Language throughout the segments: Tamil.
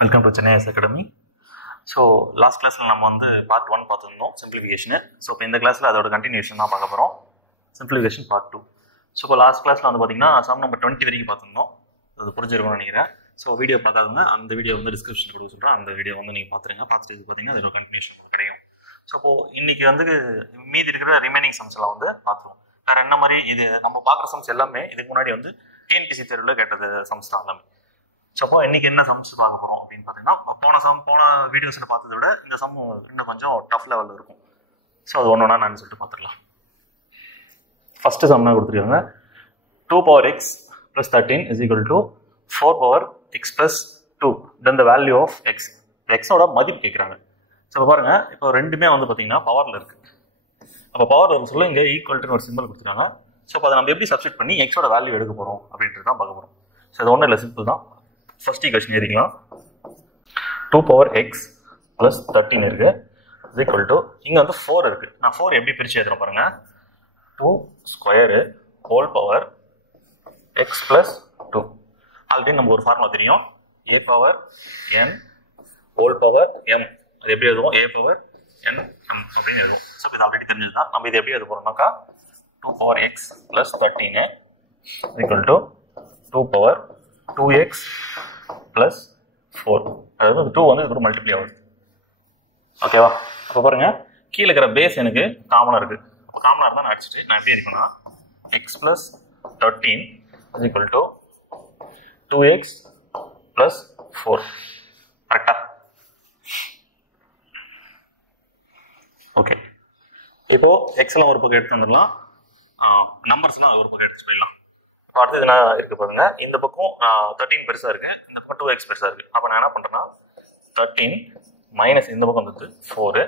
Welcome to Chennai academy. So last கிளாஸில் நம்ம வந்து பார்ட் 1 பார்த்துருந்தோம் சிம்பிளிஃபிகேஷனு. ஸோ இப்போ இந்த கிளாஸில் அதோட கண்டினியூஷன் தான் பார்க்க போகிறோம், சிம்பிளிஃபிகேஷன் பார்ட் 2. ஸோ இப்போ லாஸ்ட் கிளாஸில் வந்து பார்த்தீங்கன்னா சம் நம்பர் 20 வரைக்கும் பார்த்துருந்தோம். அது புரிஞ்சிருக்கும்னு நினைக்கிறேன். ஸோ வீடியோ பார்க்காதவங்க அந்த வீடியோ வந்து டிஸ்கிரிப்ஷன் கொடுக்க சொல்கிறேன், அந்த வீடியோ வந்து நீங்கள் பார்த்துருங்க. பார்த்துட்டு இது பார்த்தீங்கன்னா அதோட கண்டினியூஷன் கிடைக்கும். ஸோ அப்போது இன்றைக்கி வந்து மீதி இருக்கிற ரிமைனிங் சம்ஸ் எல்லாம் வந்து பார்த்துருவோம். வேறு என்ன மாதிரி இது நம்ம பார்க்குற சம்ஸ் எல்லாமே இதுக்கு முன்னாடி வந்து டிஎன்பிசி தேர்வில் கேட்டது சம்ஸ் தான் எல்லாமே. ஸோ அப்போ இன்றைக்கி என்ன சம்ஸ் பார்க்க போகிறோம் அப்படின்னு பார்த்தீங்கன்னா போன வீடியோஸில் பார்த்ததை விட இந்த சம் இன்னும் கொஞ்சம் டஃப் லெவலில் இருக்கும். ஸோ அது ஒன்று ஒன்றா நான் சொல்லிட்டு பார்த்துக்கலாம். ஃபஸ்ட்டு சம்னா கொடுத்துருக்காங்க 2 power x plus 13 is equal to 4 power x plus 2 then the value of x. எக்ஸோட மதிப்பு கேட்குறாங்க. ஸோ இப்போ பாருங்கள், இப்போ ரெண்டுமே வந்து பார்த்தீங்கன்னா பவரில் இருக்குது. அப்போ பவர் வரும் சொல்ல இங்கே ஈக்குவல்ட்டுன்னு ஒரு சிம்பிள் கொடுத்துருக்காங்க. ஸோ இப்போ அதை நம்ம எப்படி சப்ஸ்டிட் பண்ணி எக்ஸோட வேல்யூ எடுக்க போகிறோம் அப்படின்றது தான் பார்க்க போகிறோம். ஸோ அது ஒன்றும் இல்லை, சிம்பிள் தான். ஃபர்ஸ்ட் ஈக்குவேஷன் எழுதிக்கலாம். 2 power x plus 13 இருக்கு is equal to இங்கே வந்து 4 இருக்கு. நான் 4 எப்படி பிரித்து எழுதுறேன் பாருங்க. 2 square whole power x plus 2. Already நம்ம ஒரு ஃபார்முலா தெரியும், a power n whole power m. அது எப்படி எழுதுவோம், a power n m அப்படின்னு எழுதுவோம். ஸோ இது ஆல்ரெடி தெரிஞ்சது தான். நம்ம இது எப்படி எழுத போகிறோம்னாக்கா 2 power x plus 13 is equal to 2 power 2x plus 4. அதாவது 2 வந்து இது மல்டிப்ளை ஆகுது. ஓகேவா? அப்போ பாருங்க, கீழே இருக்கிற பேஸ் எனக்கு காமனாக இருக்குது. அப்போ காமனாக இருந்தால் நான் அடிச்சுட்டு நான் எப்படி இருக்குன்னா x plus 13 is equal to 2x plus 4. கரெக்டா? ஓகே, இப்போ எக்ஸ்லாம் ஒரு பக்கம் எடுத்து வந்துடலாம், நம்பர்ஸ்லாம் ஒரு பக்கம் எடுத்து போயிடலாம். இப்போ அடுத்தது என்ன இருக்கு பாருங்க, இந்த பக்கம் 13 பெருசாக இருக்கு, இந்த பக்கம் 2x பெருசாக இருக்கு. அப்போ நான் என்ன பண்ணுறேன்னா 13 மைனஸ் இந்த பக்கம் வந்து 4,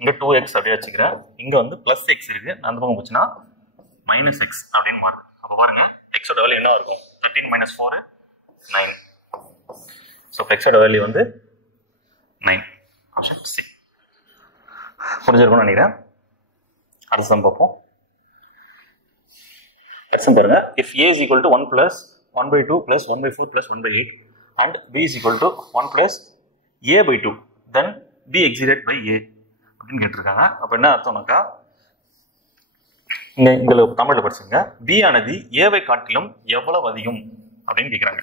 இங்கே 2x அப்படியே வச்சுக்கிறேன். இங்கே வந்து ப்ளஸ் எக்ஸ் இருக்கு, அந்த பக்கம் போச்சுன்னா மைனஸ் எக்ஸ் அப்படின்னு மாறுது. அப்போ பாருங்க எக்ஸோட வேல்யூ என்ன இருக்கும், 13 minus 4 9. ஸோ எக்ஸோட வேல்யூ வந்து 9. Option C. புரிஞ்சிருக்கும்னு நினைக்கிறேன். அடுத்த சம் பார்ப்போம். பாருங்க, if a is equal to 1 plus 1 by 2 plus 1 by 4 plus 1 by 8 and b is equal to 1 plus a by 2 then b exceeded by a அப்படின்னு கேட்டிருக்காங்க. அப்போ என்ன அர்த்தம்னாக்கா, இங்கே தமிழில் படிச்சுங்க, b ஆனது ஏவை காட்டிலும் எவ்வளவு அதிகம் அப்படின்னு கேட்குறாங்க.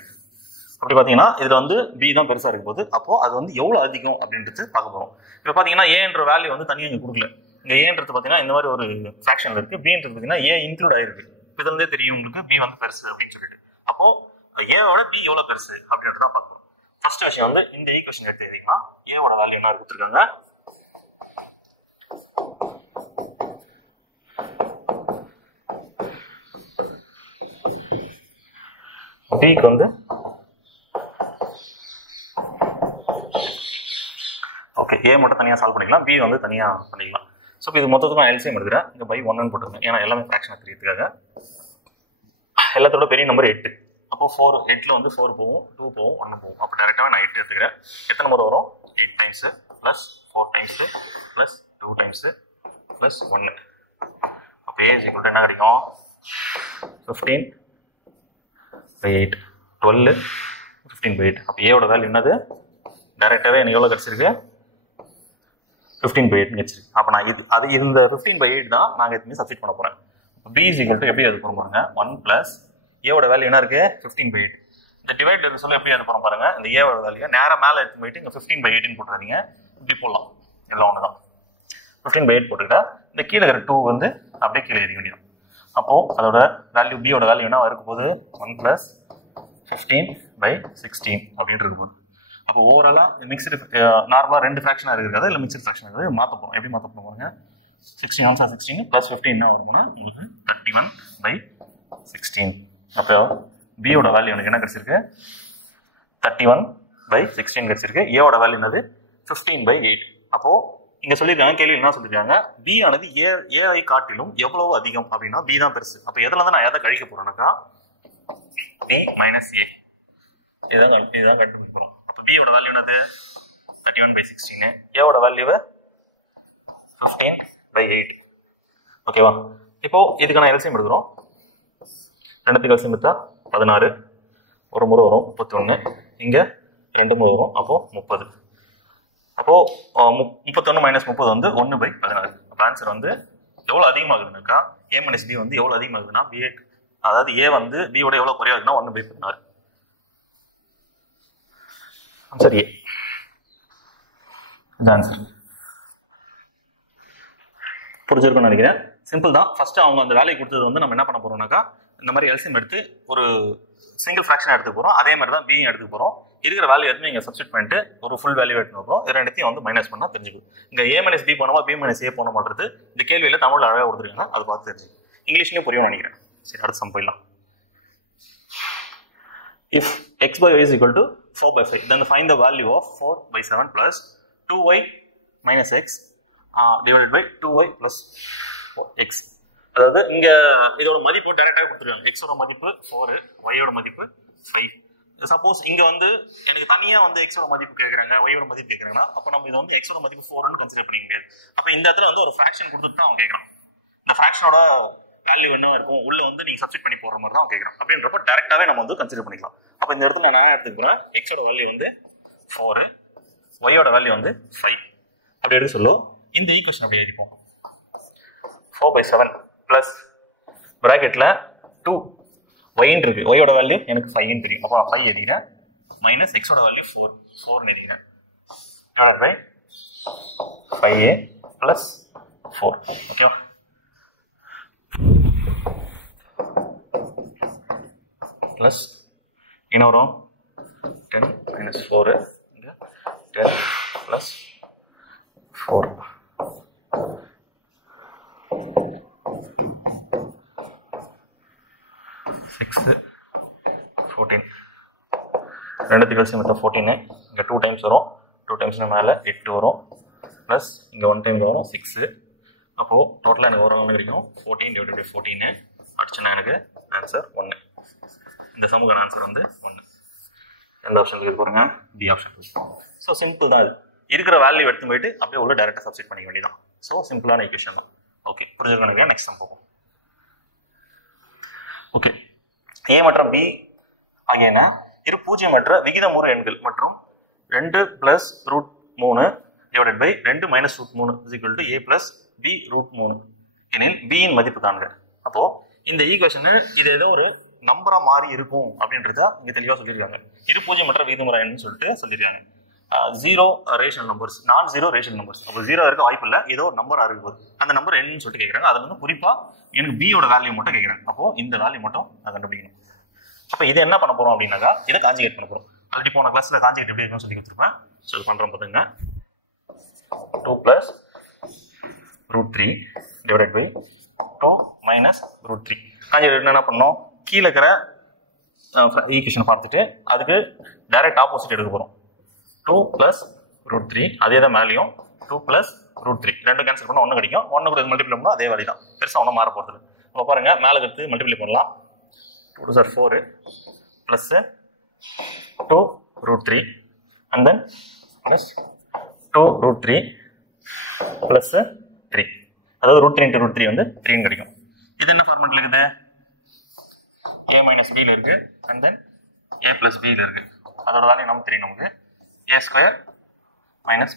அப்படி பார்த்தீங்கன்னா இதில் வந்து b தான் பெருசாக இருக்கும் போது, அப்போது அது வந்து எவ்வளோ அதிகம் அப்படின்றது பார்க்க போகிறோம். இப்போ பார்த்தீங்கன்னா ஏன்ற வேல்யூ வந்து தனியாக இங்கே கொடுக்கல. இங்கே ஏன்றது பார்த்தீங்கன்னா இந்த மாதிரி ஒரு ஃப்ராக்ஷனில் இருக்குது, பின்றது பார்த்தீங்கன்னா ஏ இன்க்ளூட் ஆகிருக்கு. இதுலேருந்தே தெரியும் உங்களுக்கு பி வந்து பெருசு அப்படின்னு சொல்லிட்டு. அப்போ ஏவோட பி எவ்வளோ பெருசு அப்படின்ட்டு தான் பார்க்கணும். ஃபர்ஸ்ட் விஷயம் வந்து இந்த ஈக்குவேஷன் எடுத்து எழுதிக்கலாம். ஏவோட வேல்யூ என்ன கொடுத்துருக்காங்க, பிக்கு வந்து ஓகே, ஏ மட்டும் தனியாக சால்வ் பண்ணிக்கலாம், பி வந்து தனியாக பண்ணிக்கலாம். ஸோ இது மொத்தத்துக்கும் நான் எல்சிஎம் எடுக்கிறேன். இங்கே பை 1 போட்டுருங்க, ஏன்னா எல்லாமே ஃப்ராக்ஷனாக தெரியறதுக்காக. எல்லாத்தோட பெரிய நம்பர் 8. அப்போ 4 8ல் வந்து 4 போகும், 2 போகும், 1 போகும். அப்போ டேரெக்டாக நான் 8 எடுத்துக்கிறேன். எத்தனை நம்பர் வரும், 8 times plus 4 times plus 2 times plus 1. அப்போ ஏ இஸ் ஈக்குவல் டு என்ன கிடைக்கும், 15 by 8 12 15 by 8. அப்போ ஏவோட வேல்யூ என்னது, டேரெக்டாகவே எனக்கு எவ்வளோ கிடச்சிருக்கு, 15 by 8 கிடச்சிருக்கு. அப்போ நான் இந்த 15 by 8 தான் நாங்கள் எதுவுமே சப்ஸ்டிட் பண்ண போகிறேன். b is equal to எப்படி எழுத போகிறோம் பாருங்க, 1 plus ஏவோட வேல்யூ என்ன இருக்குது 15 by 8. இந்த டிவைட் இருக்க சொல்ல எப்படி எழுத போகிறோம் பாருங்க, இந்த ஏவோட வேல்யூ நேராக மேலே எடுத்து போயிட்டு இங்கே 15 by 8 போட்டுறாதீங்க, இப்படி போடலாம், எல்லாம் ஒன்று தான். 15 by 8 போட்டுக்கிட்டா இந்த கீழே இருக்கிற 2 வந்து அப்படியே கீழே எழுதி வேண்டியது. அப்போது அதோட வேல்யூ பியோட வேல்யூ என்ன இருக்கும் போது 1 plus 15 by 16 அப்படின்னு இருக்கும் போது. அப்போ ஓவராலாக மிக்சடு நார்மலாக 2 ஃப்ராக்ஷனாக இருக்கிறது இல்லை மிக்சட் ஃப்ராக்ஷன் இருக்குது, மாற்ற போகிறோம். எப்படி மாற்ற போகிறோம் பாருங்க, 16 1 16 ப்ளஸ் 15 என்ன வரும்னா உங்களுக்கு 31 by 16. அப்போ பியோட வேல்யூ எனக்கு என்ன கிடச்சிருக்கு, 31 by 16 கிடச்சிருக்கு. ஏவோட வேல்யூ என்னது 15 by 8. அப்போது இங்கே சொல்லியிருக்காங்க, கேள்வி என்ன சொல்லியிருக்காங்க, பி ஆனது ஏஐ காட்டிலும் எவ்வளவு அதிகம் அப்படின்னா பி தான் பெருசு. அப்போ எதில் வந்து நான் எதை கழிக்க போகிறேன்னாக்கா பி மைனஸ் ஏ, இதுதான் கண்டுபிடிக்க போகிறோம். அப்போ பியோட வேல்யூ என்னது 31 by 16, ஏவோட வேல்யூவை 15 by 8. ஓகேவா? இப்போ இதுக்கான எல்சிஎம் எடுக்கிறோம். ரெண்டுத்துக்கு எல்சிஎம் எடுத்தா 16, ஒரு முறை வரும் 31. இங்கே 2 வரும். அப்போது 30. அப்போது 31 - 30 வந்து 1/16. அப்போ ஆன்சர் வந்து எவ்வளோ அதிகமாகுதுனாக்கா A - B வந்து எவ்வளோ அதிகமாகுதுன்னா B, அதாவது A வந்து B யோட எவ்வளோ குறையாதுன்னா 1/16. Answer A. இந்த ஆன்சர் புரிஞ்சிருக்கும்னு நினைக்கிறேன். சிம்பிள் தான். ஃபர்ஸ்ட் அவங்க அந்த வேலையை கொடுத்தது வந்து நம்ம என்ன பண்ண போறோம்னாக்கா இந்த மாதிரி எல்சிஎம் எடுத்து ஒரு சிங்கிள் ஃபிராக்ஷன் எடுத்துக்க போறோம். அதே மாதிரி தான் பியும் எடுத்துக்க போறோம். இருக்கிற வேல்யூ எடுத்து நீங்க சப்ஸ்டிட் பண்ணிட்டு ஒரு ஃபுல் வேல்யூ எடுத்து போறோம். இது ரெண்டுத்தையும் வந்து மைனஸ் பண்ணா தெரிஞ்சுக்கும். இங்க A - B போனோமா B - A போனோமான்றது இந்த கேள்வியில தமிழ்ல அழகாக கொடுத்துருக்காங்க. அதை பார்த்து தெரிஞ்சு இங்கிலீஷ்லயும் புரியும் நினைக்கிறேன். சரி, அடுத்த சம் போயிடலாம். If x/y is equal to 4/5, then find the value of 4/7 plus 2y minus x divided by 2y plus x. அதாவது இங்க இதோட மதிப்பு டைரக்டாக கொடுத்துருக்காங்க. எக்ஸோட மதிப்பு 4, ஒய்யோட மதிப்பு 5. சப்போஸ் இங்க வந்து எனக்கு தனியா வந்து எக்ஸோட மதிப்பு கேட்கறாங்க, ஒய்யோட மதிப்பு கேட்கறாங்கன்னா அப்போ நம்ம இதை வந்து எக்ஸோட மதிப்பு 4ன்னு கன்சிடர் பண்ணிக்க முடியாது. அப்போ இந்த இடத்துல வந்து ஒரு ஃபிராக்ஷன் கொடுத்துட்டு தான் அவன் கேட்கறான். இந்த ஃபிராக்ஷனோட வேல்யூ என்ன இருக்கும் உள்ள வந்து நீங்க சப்ஸ்டிட் பண்ணி போடுற மாதிரி தான் அவன் கேட்கறான். அப்படின்றப்ப டைரக்டாவே நம்ம வந்து கன்சிடர் பண்ணிக்கலாம். அப்போ இந்த இடத்துல நான் எடுத்துக்கிறேன் எக்ஸோட வேல்யூ வந்து 4, ஒய்யோட வேல்யூ வந்து 5. அப்படி எடுத்து சொல்லும். இந்த ஈக்குவேஷன் அப்படி எழுதிப்போம். 4/7 பிளஸ் பிராக்கெட்ல 2 ஒய்ன்னு இருக்கு. ஒய்யோட வேல்யூ எனக்கு 5ன்னு தெரியும். அப்போ 5 எழுதிக்கிறேன். மைனஸ் எக்ஸோட வேல்யூ 4ன்னு எழுதிக்கிறேன். By 5a plus 4. ஓகேவா? பிளஸ் என்ன வரும்? 10 minus 4 இங்க 10 plus 4. 6 14. ரெண்டுத்துக்கு கழிச்சு மொத்தம் 14. இங்கே 2 டைம்ஸ் வரும். 2 டைம்ஸ்னா மேலே 8 வரும். ப்ளஸ் இங்கே 1 டைம் வரும் 6. அப்போது டோட்டலாக எனக்கு ஒரு கிடைக்கும் 14 divided by 14. அடிச்சுன்னா எனக்கு ஆன்சர் 1. இந்த சமூக ஆன்சர் வந்து 1. எந்த ஆப்ஷன் இருக்கு பாருங்க? B option. ஸோ சிம்பிள் தான். இது இருக்கிற வேல்யூ எடுத்து போயிட்டு அப்படியே உள்ள டேரெக்டாக சப்ஸ்டிட் பண்ணிக்க வேண்டியதான். ஸோ சிம்பிளான ஈக்குவேஷன் தான். ஓகே, புரிஞ்சுக்கணும். நெக்ஸ்ட் சம் போகும். ஓகே, A மற்றும் B ஆகியன இரு பூஜ்ஜியமற்ற விகிதமுறு எண்கள் மற்றும் 2 + √3 டிவைடட் பை 2 - √3 = A + B √3 எனில் B இன் மதிப்பு காண்க. அப்போ இந்த ஈக்குவேஷன் இது ஏதோ ஒரு நம்பரா மாறி இருக்கும் அப்படின்றத இங்க தெளிவாக சொல்லியிருக்காங்க. இரு பூஜ்ஜியமற்ற விகிதமுறு எண் சொல்லிட்டு சொல்லியிருக்காங்க. 0 ரேஷனல் நம்பர்ஸ், நான் 0 ரேஷனல் நம்பர்ஸ். அப்போ 0 இருக்க வாய்ப்பு இல்லை, ஏதோ ஒரு நம்பர் இருக்கு போது அந்த நம்பர் என்னன்னு சொல்லிட்டு கேட்குறாங்க. அது வந்து குறிப்பா எனக்கு பியோட வேல்யூ மட்டும் கேட்குறாங்க. அப்போ இந்த வேல்யூ மட்டும் நான் கண்டுபிடிக்கணும். அப்போ இது என்ன பண்ண போறோம் அப்படின்னாக்கா இதை காஞ்சிகேட் பண்ண போறோம். ஆல்ரெடி போன கிளாஸ்ல காஞ்சிகேட் எப்படி இருக்குன்னு சொல்லி கொடுத்துருப்பேன். ஸோ இது பண்றோம் பாத்துங்க. 2 + √3 டிவைடட் பை 2 - √3. காஞ்சிகேட் என்ன பண்ணோம்? கீழே இருக்கிற ஈக்குவேஷன் பார்த்துட்டு அதுக்கு டைரக்ட் ஆப்போசிட் எடுக்க போறோம். 2 + √3 அதே தான் மேலேயும் 2 + √3 ரெண்டு கேன்சல் பண்ணால் 1 கிடைக்கும். 1 கூட மல்டிப்ளை பண்ணால் அதே வேல்யூ தான், பெருசாக ஒன்றும் மாற போகிறது. இப்போ பாருங்க, மேலே எடுத்து மல்டிப்ளை பண்ணலாம். 2 × 4 + 2 √3 and then plus 2 √3 plus 3. அதாவது √3 × √3 வந்து 3 கிடைக்கும். இது என்ன ஃபார்மெட்ல இருக்குது? A - B இருக்கு and then A + B இருக்கு. அதோட வேல்யூ நமக்கு தெரியும். நமக்கு A²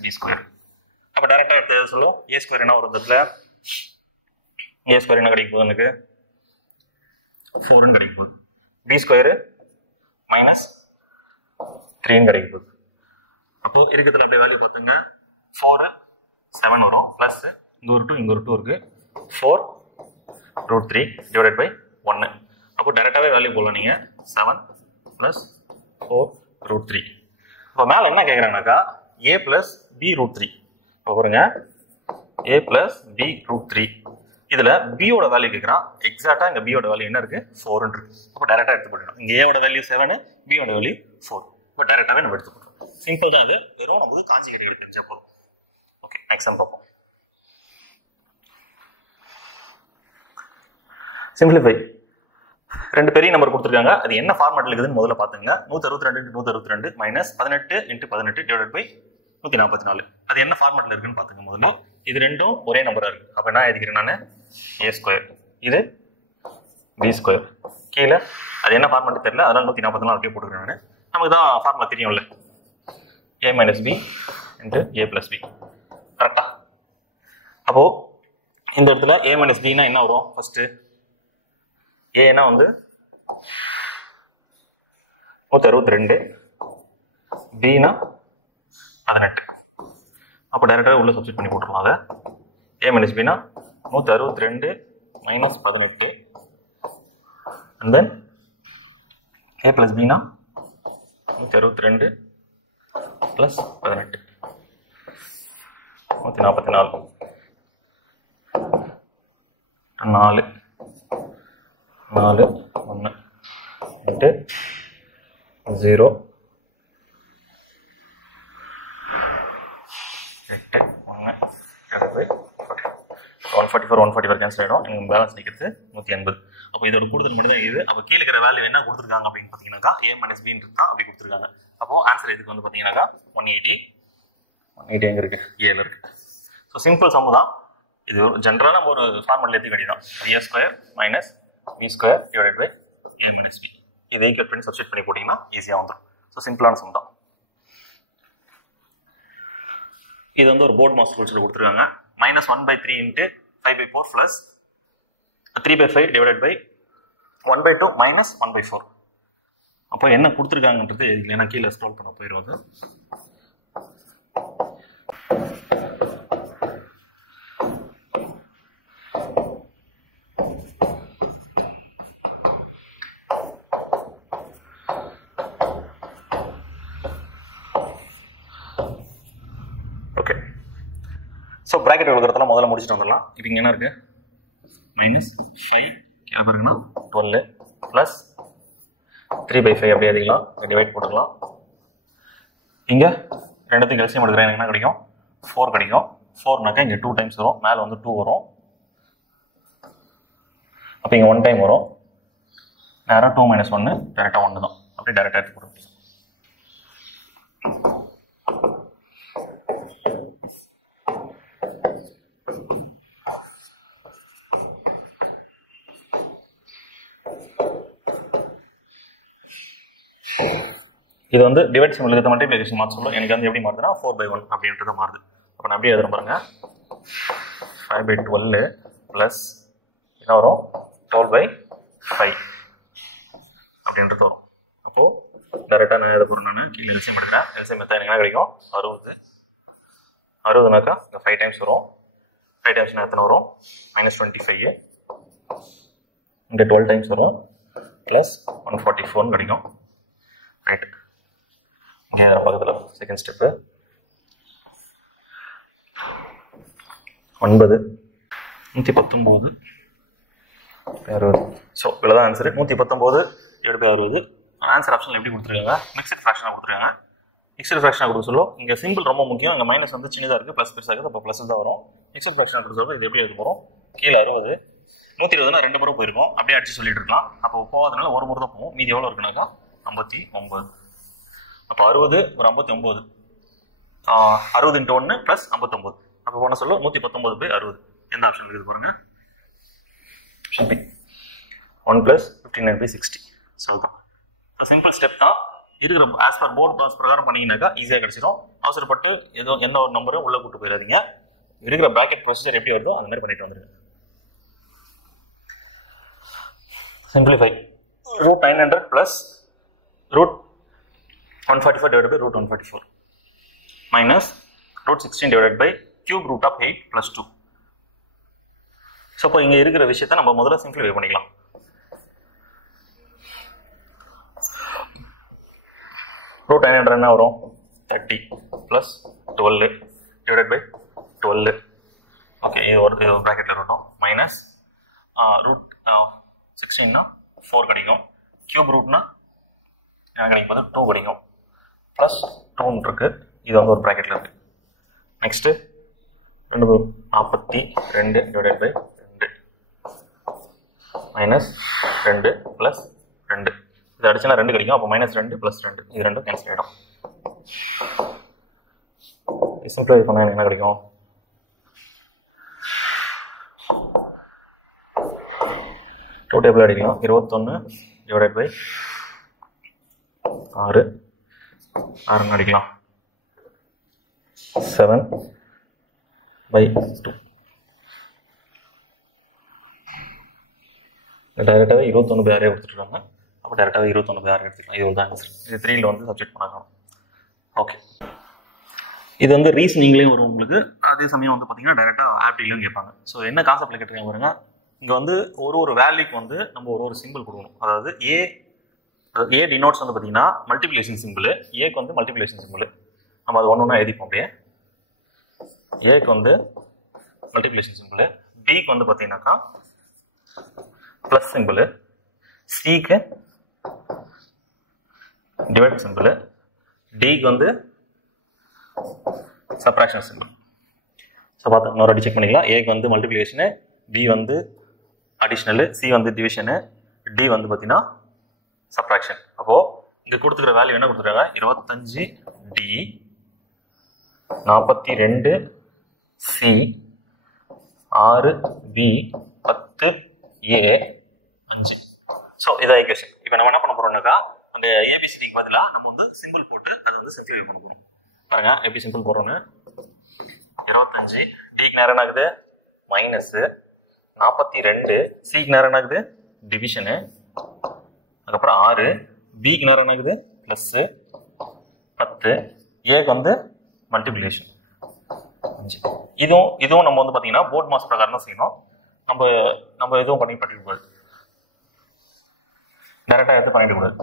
- B². அப்போ டேரக்டா எடுத்து சொல்லுவோம். A² என்ன வரும்? இடத்துல A² என்ன கிடைக்க போகுது? எனக்கு 4ன்னு கிடைக்க போகுது. B² - 3ன்னு கிடைக்க போகுது. அப்போ இருக்கிறதுல அப்படியே வேல்யூ பார்த்துங்க. 4 7 வரும். ப்ளஸ் இங்கே ஒரு 2 இங்கே ஒரு 2 இருக்கு. 4 √3 டிவைடட் பை 1. அப்போ டேரெக்டாகவே வேல்யூ போடலாம் நீங்கள். 7 + 4 √3. இப்போ மேலே என்ன கேட்குறாங்கனாக்கா A + B √3. இப்போ பாருங்க, A + B √3. இதில் பியோட வேல்யூ கேட்குறான். எக்ஸாக்டாக இங்கே பியோட வேல்யூ என்ன இருக்குது? 4ன்னு இருக்கு. அப்போ டேரெக்டாக எடுத்து போடணும். இங்கே ஏவோட வேல்யூ 7, பியோட வேல்யூ 4. இப்போ டேரெக்டாகவே நம்ம எடுத்து போடுறோம். சிம்பிள் தான். இது வெறும் நமக்கு காஞ்சிகேட் தெரிஞ்சா போதும். ஓகே, நெக்ஸ்ட் சம் பார்ப்போம். சிம்பிளிஃபை. ரெண்டு பெரிய நம்பர் கொடுத்துருக்காங்க. அது என்ன ஃபார்மேட்ல இருக்குதுன்னு முதல்ல பாத்துங்க. 162 × 162 - 18 × 18 டிவைடட் பை 144. அது என்ன ஃபார்மேட்ல இருக்குன்னு பாத்துங்க முதல்ல. இது ரெண்டும் ஒரே நம்பரா இருக்கு. அப்ப என்ன எழுதிக்கிறேன் நான்? A². இது B². கீழே அது என்ன ஃபார்மேட் தெரியல, அதனால 144 அப்படியே போட்டுக்கிறேன் நான். நமக்கு தான் ஃபார்முலா தெரியும்ல. a minus b into a plus b. கரெக்டா? அப்போ இந்த இடத்துல a minus b னா என்ன வரும்? ஃபர்ஸ்ட் a னா வந்து 162, b னா 18. அப்போ டைரக்டா உள்ள சப்ஸ்டிட் பண்ணி போட்டுறலாம். அதை a minus b னா 162 minus 18 and then a plus b னா 162 plus 18 144 4 4 1 into 0 8 1 144 கேன்சல் ஆகிடும். எனக்கு பேலன்ஸ் நிற்கிறது 180. அப்போ இதோட கூடுதல் மட்டும் தான் இது. அப்போ கீழே இருக்கிற வேல்யூ என்ன கொடுத்துருக்காங்க அப்படின்னு பார்த்தீங்கன்னாக்கா a minus b தான் அப்படி கொடுத்துருக்காங்க. அப்போ ஆன்சர் இதுக்கு வந்து பார்த்தீங்கன்னாக்கா 180 எங்கே இருக்கு? ஏல இருக்கு. ஸோ சிம்பிள் சம்மு தான் இது. ஒரு ஜென்ரலாக நம்ம ஒரு ஃபார்மெட்டில் ஏற்றி வேண்டியதான். a square minus b square divided by a minus b. இதை ஈக்குவல் பண்ணி சப்ஸ்டிட் பண்ணி போட்டிங்கன்னா ஈஸியாக வந்துடும். ஸோ சிம்பிளான சம் தான். இது வந்து ஒரு போர்ட் மாஸ் ரூல்ஸில் கொடுத்துருக்காங்க. -1/3 into 5/4 plus 3/5 divided by 1/2 minus 1/4. அப்போ என்ன கொடுத்துருக்காங்கன்றது இல்லைன்னா கீழே ஸ்க்ரோல் பண்ண போயிடுவது. ஓகே, ஸோ ப்ராக்கெட் எழுதுறதெல்லாம் முதல்ல முடிச்சுட்டு வந்துடலாம். இப்போ இங்கே என்ன இருக்கு? -5 கேப் இருக்குன்னா 12 ப்ளஸ் 3/5 அப்படியே அதிகலாம் டிவைட் போட்டுக்கலாம். இங்கே ரெண்டுத்தையும் கழிச்சு எடுக்கிறேன். எனக்கு என்ன கிடைக்கும்? 4 கிடைக்கும். 4னாக்கா இங்கே 2 டைம்ஸ் வரும், மேலே வந்து 2 வரும். அப்போ இங்கே 1 டைம் வரும். நேராக 2 - 1 டேரெக்டாக 1 தான். அப்படியே டேரெக்டாக எடுத்து போட்டு இது வந்து டிவைட் சிம்பிள் இருக்கிற மல்டிப்ளிகேஷன் மாற்ற சொல்லும். எனக்கு வந்து எப்படி மாறுதுன்னா 4/1 அப்படின்றது மாறுது. அப்போ நான் அப்படியே எழுதுறேன் பாருங்க. 5/12 ப்ளஸ் என்ன வரும்? 12/5 அப்படின்றது வரும். அப்போது டேரெக்டாக நான் எழுத போகிறேன். நான் கீழே எல்சிஎம் எடுக்கிறேன். எல்சிஎம் எடுத்தால் எனக்கு என்ன கிடைக்கும்? 60. 60னாக்கா இங்கே 5 டைம்ஸ் வரும். 5 டைம்ஸ்னா எத்தனை வரும்? -25. இங்கே 12 டைம்ஸ் வரும் ப்ளஸ் 144 கிடைக்கும். ரைட், இங்கே பக்கத்தில் செகண்ட் ஸ்டெப்பு 9 119 60. ஸோ இவ்வளோ தான் ஆன்சரு. 119 7/60. ஆன்சர் ஆப்ஷனில் எப்படி கொடுத்துருக்காங்க? மிக்சட் ஃப்ராக்ஷனாக கொடுத்துருக்காங்க. மிக்சட் ஃப்ராக்ஷனாக கொடுக்க சொல்லும். இங்கே சிம்பிள் ரொம்ப முக்கியம். இங்கே மைனஸ் வந்து சின்னதாக இருக்குது, ப்ளஸ் பெருசாக இருக்குது. அப்போ ப்ளஸ் தான் வரும். மிக்சட் ஃப்ராக்ஷனாக கொடுக்க சொல்லும். இது எப்படி எழுத போகிறோம்? கீழே 60 120னா 2 முறை போயிருக்கும். அப்படியே அடிச்சு சொல்லிட்டு இருக்கலாம். அப்போ போகாதனால ஒரு முறை தான் போகும். மீதி எவ்வளோ இருக்குனாக்கா 59. அப்போ 60 ஒரு 59 60 × 1 + 59. அப்போ போன சொல்ல 119/60. எந்த ஆப்ஷன் இருக்குது பாருங்க? Option B 1 + 59/60. ஸோ இதுதான் சிம்பிள் ஸ்டெப் தான். இருக்கிற ஆஸ் பர் போர்ட் பாஸ் பிரகாரம் பண்ணிங்கனாக்கா ஈஸியாக கிடச்சிடும். அவசரப்பட்டு ஏதோ எந்த ஒரு நம்பரும் உள்ளே கூட்டு போயிடாதீங்க. இருக்கிற ப்ராக்கெட் ப்ரொசீஜர் எப்படி வருதோ அந்த மாதிரி பண்ணிட்டு வந்துருங்க. Simplify √900 + √145 divided by √144 minus √16 divided by cube root of 8 + 2. So இப்போ இங்கே இருக்கிற விஷயத்தை நம்ம முதல்ல சிம்பிளிஃபை பண்ணிக்கலாம். √900 என்ன வரும்? 30 + 12 divided by 12. ஓகே, இது ஒரு ப்ராக்கெட்டில் இருக்கட்டும். மைனஸ் √16னா 4 கிடைக்கும். கியூப் ரூட்னா எனக்கு கிடைக்கும் போது 2 கிடைக்கும். ப்ளஸ் 2 இருக்கு. இது வந்து ஒரு ப்ராக்கெட்டில் இருக்கு. Next 42 divided by 2 minus 2 + 2. இது அடிச்சுனா 2 கிடைக்கும். அப்போ -2 + 2 இது ரெண்டும் கேன்சல் ஆகிடும். சிம்பிளிஃபை பண்ணால் எனக்கு என்ன கிடைக்கும்? டூ டேபிள் அடிக்கலாம். 21 divided by 6 அடிக்கலாம். 7/2. டைரெக்டாகவே 21/6 கொடுத்துருக்காங்க. அப்போ டைரெக்டாகவே 21/6 எடுத்துக்கலாம். இது ஒரு தான் ஆன்சர். இது 3ல் வந்து சப்ஜெக்ட் பண்ணலாம். ஓகே, இது வந்து ரீசனிங்லேயும் வரும் உங்களுக்கு. அதே சமயம் வந்து பார்த்தீங்கன்னா டைரெக்டாக ஆப்டிலையும் கேட்பாங்க. ஸோ என்ன கான்செப்டில் கேட்டிருக்காங்க பாருங்க. இங்கே வந்து ஒரு வேல்யூக்கு வந்து நம்ம ஒரு சிம்பிள் கொடுக்கணும். அதாவது ஏ டினோட்ஸ் வந்து பார்த்தீங்கன்னா மல்டிப்ளிகேஷன் சிம்பிள். ஏக்கு வந்து மல்டிப்ளிகேஷன் சிம்பிள். நம்ம அது ஒன்று ஒன்றா எழுதிப்போம். அப்படியே ஏக்கு வந்து மல்டிப்ளிகேஷன் சிம்பிள், பிக்கு வந்து பார்த்தீங்கன்னாக்கா ப்ளஸ் சிம்பிள், சிக்கு டிவைட் சிம்பிள், டிக்கு வந்து சப்ராக்ஷன் சிம்பிள். ஸோ பார்த்து இன்னொரு வாட்டி செக் பண்ணிக்கலாம். ஏக்கு வந்து மல்டிப்ளிகேஷனு, பி வந்து அடிஷ்னலு, சி வந்து டிவிஷனு, டி வந்து பார்த்தீங்கன்னா சப்ராக்ஷன். அப்போது இங்கே கொடுத்துக்கிற வேல்யூ என்ன கொடுத்துருக்காங்க? 25D 42C 6B 10A 5. So இதான் ஈக்குவேஷன். இப்போ நம்ம என்ன பண்ண போறோம்னாக்கா, அந்த ஏபிசிடிக்கு பதிலாக நம்ம வந்து சிம்பிள் போட்டு அதை வந்து சிம்பிளிஃபை பண்ண போகிறோம். பாருங்க எப்படி சிம்பிள் போடுறோன்னு. 25 டிக்கு நேரம் என்ன ஆகுது? மைனஸு 42, சிக்கு நேரம் என்ன ஆகுது? டிவிஷனு, அதுக்கப்புறம் 6, பிக்கு நேரம் என்ன ஆகுது? ப்ளஸ்ஸு 10, ஏக்கு வந்து மல்டிப்ளிகேஷன் 5. இதுவும் நம்ம வந்து பார்த்தீங்கன்னா போர்ட் மாஸ் பிரகாரம் தான் செய்யணும். நம்ம எதுவும் பண்ணிக்கூடாது, டைரெக்டாக எடுத்து பண்ணிடக்கூடாது.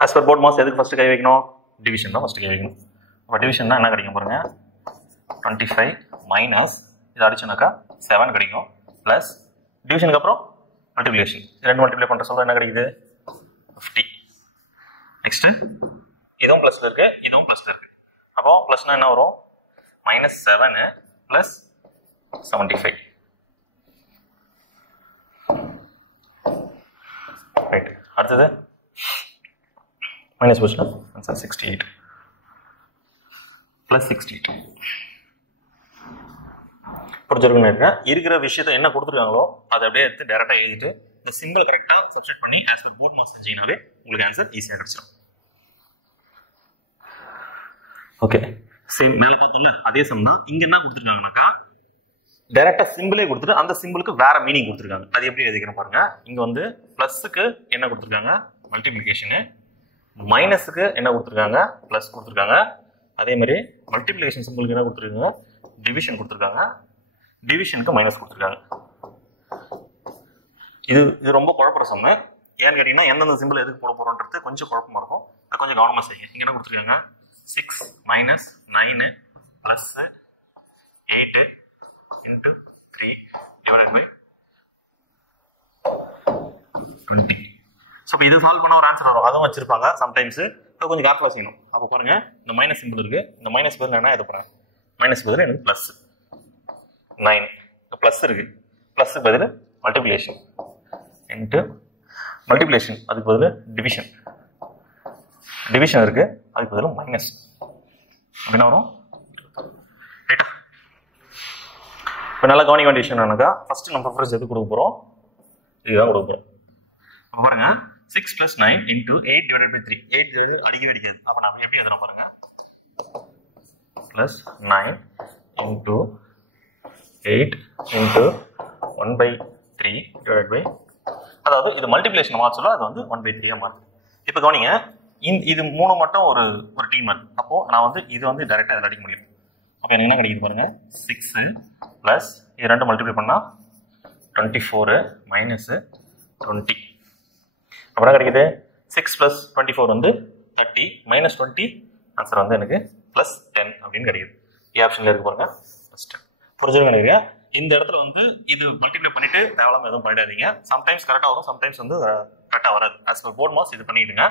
ஆஸ் பர் போர்ட் மாஸ் எதுக்கு ஃபஸ்ட்டு கை வைக்கணும்? டிவிஷன் தான் ஃபஸ்ட்டு கை வைக்கணும். அப்போ டிவிஷன்னா என்ன கிடைக்கும் பாருங்க. 25 மைனஸ் இதை அடிச்சோன்னாக்கா 7 கிடைக்கும், ப்ளஸ் டிவிஷனுக்கு அப்புறம் மல்டிப்ளிகேஷன், ரெண்டு மல்டிப்ளை பண்ணுற சொல்ல என்ன கிடைக்குது? 50. நெக்ஸ்ட்டு இதுவும் ப்ளஸில் இருக்கு, இதுவும் ப்ளஸில் இருக்கு. அப்போ ப்ளஸ்னா என்ன வரும்? -7 ப்ளஸ் 75. ரைட், அடுத்தது மைனஸ் போச்சுன்னா 68 ப்ளஸ் 68. புரிஞ்சிருக்குன்னு இருக்கேன். இருக்கிற விஷயத்தை என்ன கொடுத்துருக்காங்களோ அதை அப்படியே எடுத்து டேரெக்டாக எழுதிட்டு இந்த சிம்பிள் கரெக்டாக சப்ஸ்டிட் பண்ணி ஆஸ் பர் போர்ட் மாஸ் செஞ்சீங்கன்னாவே உங்களுக்கு ஆன்சர் ஈஸியாக கிடைச்சிடும். ஓகே, சரி, மேலே பார்த்தோம்ல அதே சம் தான். இங்கே என்ன கொடுத்துருக்காங்கனாக்கா டைரெக்டாக சிம்பிளே கொடுத்துட்டு அந்த சிம்பிளுக்கு வேற மீனிங் கொடுத்துருக்காங்க. அது எப்படி எழுதிக்கிறேன் பாருங்க. இங்கே வந்து ப்ளஸ்ஸுக்கு என்ன கொடுத்துருக்காங்க? மல்டிப்ளிகேஷனு, மைனஸுக்கு என்ன கொடுத்துருக்காங்க? ப்ளஸ் கொடுத்துருக்காங்க. அதே மாதிரி மல்டிப்ளிகேஷன் சிம்பிளுக்கு என்ன கொடுத்துருக்காங்க? டிவிஷன் கொடுத்துருக்காங்க, டிவிஷனுக்கு மைனஸ் கொடுத்துருக்காங்க. இது ரொம்ப குழப்பற சம்மு. ஏன்னு கேட்டீங்கன்னா எந்தெந்த சிம்பிள் எதுக்கு போட போறோன்றது கொஞ்சம் குழப்பமா இருக்கும். அது கொஞ்சம் கவனமா செய்யுங்க. இங்க என்ன கொடுத்துருக்காங்க? 6 minus 9 plus 8 into 3 divided by 20. So இப்போ இது சால்வ் பண்ண ஒரு ஆன்சர் வரும். அதுவும் வச்சிருப்பாங்க சம்டைம்ஸ். அது கொஞ்சம் கேர்ஃபுல்லாக செய்யணும். அப்போ பாருங்க, இந்த மைனஸ் சிம்பிள் இருக்கு. இந்த மைனஸ் பதில் என்ன எழுத போறேன்? மைனஸ் பதில் எனக்கு பிளஸ் 9, பிளஸ் இருக்கு, பிளஸ் பதில் மல்டிப்ளிகேஷன் இன்ட்டு மல்டிப்ளிகேஷன், அதுக்கு பதில் டிவிஷன், டிவிஷன் இருக்கு, அதுக்கு பதில் மைனஸ். அப்படின்னா வரும். ரைட்டா? இப்போ நல்லா கவனிக்க வேண்டிய விஷயம் என்னன்னாக்கா, ஃபர்ஸ்ட் நம்ம ப்ரிஃபரன்ஸ் எது கொடுக்க போறோம்? இதுதான் கொடுக்க போறோம். அப்போ பாருங்க, 6 + 9 × 8 / 3. 8 அடிக்கவே அடிக்காது. அப்போ நம்ம எப்படி எழுதணும் பாருங்க. +9 × 8 × 1/3 டிவைடட் பை, அதாவது இது மல்டிப்ளிகேஷன் மாற்றலாம், அது வந்து 1/3 மாறும். இப்போ கவனிங்க, இது 3 மட்டும் ஒரு டீம் மார்க். அப்போ நான் வந்து இது வந்து டைரெக்டாக இதில் அடிக்க முடியும். அப்போ எனக்கு என்ன கிடைக்குது பாருங்க, 6 ப்ளஸ் இது 2 மல்டிப்ளை பண்ணால் 24 மைனஸ் 20. அப்புறம் கிடைக்குது 6 + 24 வந்து 30 மைனஸ் 20, ஆன்சர் வந்து எனக்கு +10 அப்படின்னு கிடைக்குது. ஏ ஆப்ஷன்ல இருக்கு பாருங்க, +10. புரிஞ்சுருங்க நினைக்கிறேன். இந்த இடத்துல வந்து இது மல்டிப்ளை பண்ணிட்டு தேவையில்லாம எதுவும் பண்ணிடாதீங்க. சம்டைம்ஸ் கரெக்டாக வரும், சம்டைம்ஸ் வந்து கரெக்டாக வராது. ஆஸ் பர் போர்ட் மாஸ் இது பண்ணிடுங்க.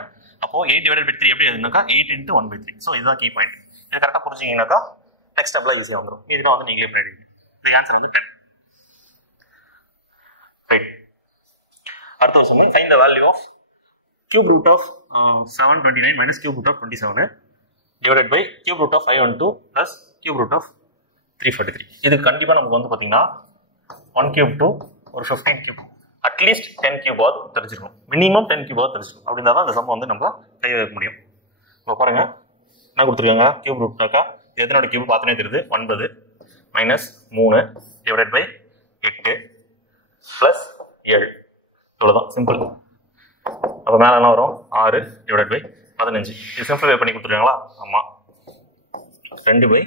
அப்போ 8 / 3 எப்படி எழுதுனாக்கா 8 × 1/3. ஸோ இதுதான் கீ பாயிண்ட். இது கரெக்டாக புரிஞ்சிங்கனாக்கா நெக்ஸ்ட் ஸ்டெப்லாம் ஈஸியாக வந்துடும். இதுதான் வந்து நீங்களே பண்ணிடுவீங்க. இந்த ஆன்சர் வந்து 10. ரைட். அடுத்த ஒரு சமயம் find the value of cube root of 729 minus cube root of 27 divided by cube root of 512 plus cube root of 343. இது கண்டிப்பா நமக்கு வந்து பாத்தீங்கன்னா 1 cube to ஒரு 15 cube at அட்லீஸ்ட் 10 கியூபாவது தெரிஞ்சிருக்கணும், மினிமம் 10 கியூபாவது தெரிஞ்சிருக்கணும். அப்படின்னா தான் அந்த சம் வந்து நம்ம கை வைக்க முடியும். இப்போ பாருங்க என்ன கொடுத்துருக்காங்க, கியூப் ரூட்னாக்கா எத்தனோட கியூப் பார்த்தனே தெரியுது, 9 மைனஸ் 3 டிவைடட் பை 8 ப்ளஸ் 7, இவ்வளோதான் சிம்பிள். அப்போ மேலே என்ன வரும், 6 டிவைடட் பை 15. இது சிம்பிளிஃபை பண்ணி கொடுத்துருக்காங்களா? ஆமாம், 2/5.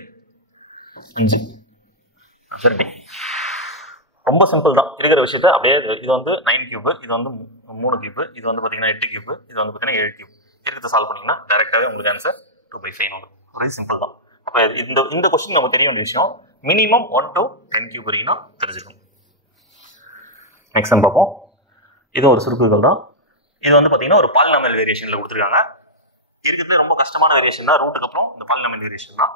சரி, ரொம்ப சிம்பிள் தான். இருக்கிற விஷயத்த அப்படியே இது வந்து 9 கியூப், இது வந்து 3 கியூப், இது வந்து பார்த்தீங்கன்னா 8 கியூப், இது வந்து பார்த்தீங்கன்னா 7 கியூப். இருக்கிறத சால்வ் பண்ணிங்கன்னா டேரெக்டாகவே உங்களுக்கு ஆன்சர் 2/5 வரும். வெரி சிம்பிள் தான். அப்போ இந்த கொஸ்டின் நம்ம தெரிய வேண்டிய விஷயம், மினிமம் 1 to 10 கியூப் வரைக்கும் தான் தெரிஞ்சிருக்கும். நெக்ஸ்ட் டைம் பார்ப்போம். இது ஒரு சுருக்குகள் தான். இது வந்து பார்த்தீங்கன்னா ஒரு பாலினாமியல் வேரியேஷனில் கொடுத்துருக்காங்க. இருக்கிறது ரொம்ப கஷ்டமான வேரியேஷன் தான், ரூட்டுக்கு அப்புறம் இந்த பாலினாமியல் வேரியேஷன் தான்.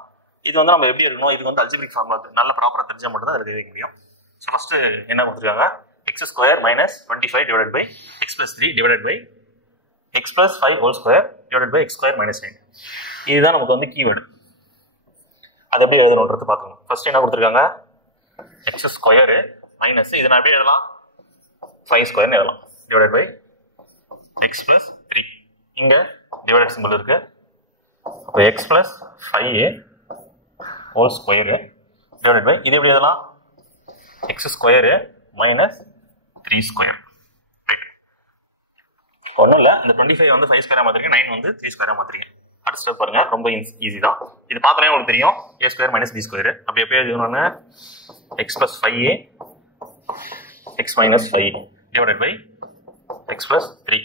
இது வந்து நம்ம எப்படி இருக்கணும், இது வந்து அல்ஜிபிரிக் ஃபார்முலா நல்ல ப்ராப்பராக தெரிஞ்சால் மட்டும் தான் அதில் தெரிவிக்க முடியும். ஸோ ஃபஸ்ட்டு என்ன கொடுத்துருக்காங்க, x² minus 25 divided by x + 3 divided by x + 5 whole square divided by x² - 9. இதுதான் நமக்கு வந்து கீவேர்டு. அது எப்படி எழுதணுன்றது பார்க்கணும். ஃபர்ஸ்ட் என்ன கொடுத்துருக்காங்க, x² மைனஸ், இது நான் எப்படி எழுதலாம், 5² எழுதலாம், டிவைடட் பை x + 3. இங்கே டிவைடட் சிம்பிள் இருக்கு. அப்போ x + 5 whole square divided by, இது எப்படி எழுதலாம், x² மைனஸ் 3². ரைட், ஒன்றும் இல்லை, இந்த 25 வந்து 5² மாற்றிருக்கேன், 9 வந்து 3² மாற்றிருக்கேன். அடுத்த ஸ்டெப் பாருங்க, ரொம்ப ஈஸி தான். இது பார்த்தாலே உங்களுக்கு தெரியும், a² மைனஸ் b². அப்படி எப்போ எழுதணும்னா x + 5a x minus 5 divided by x + 3.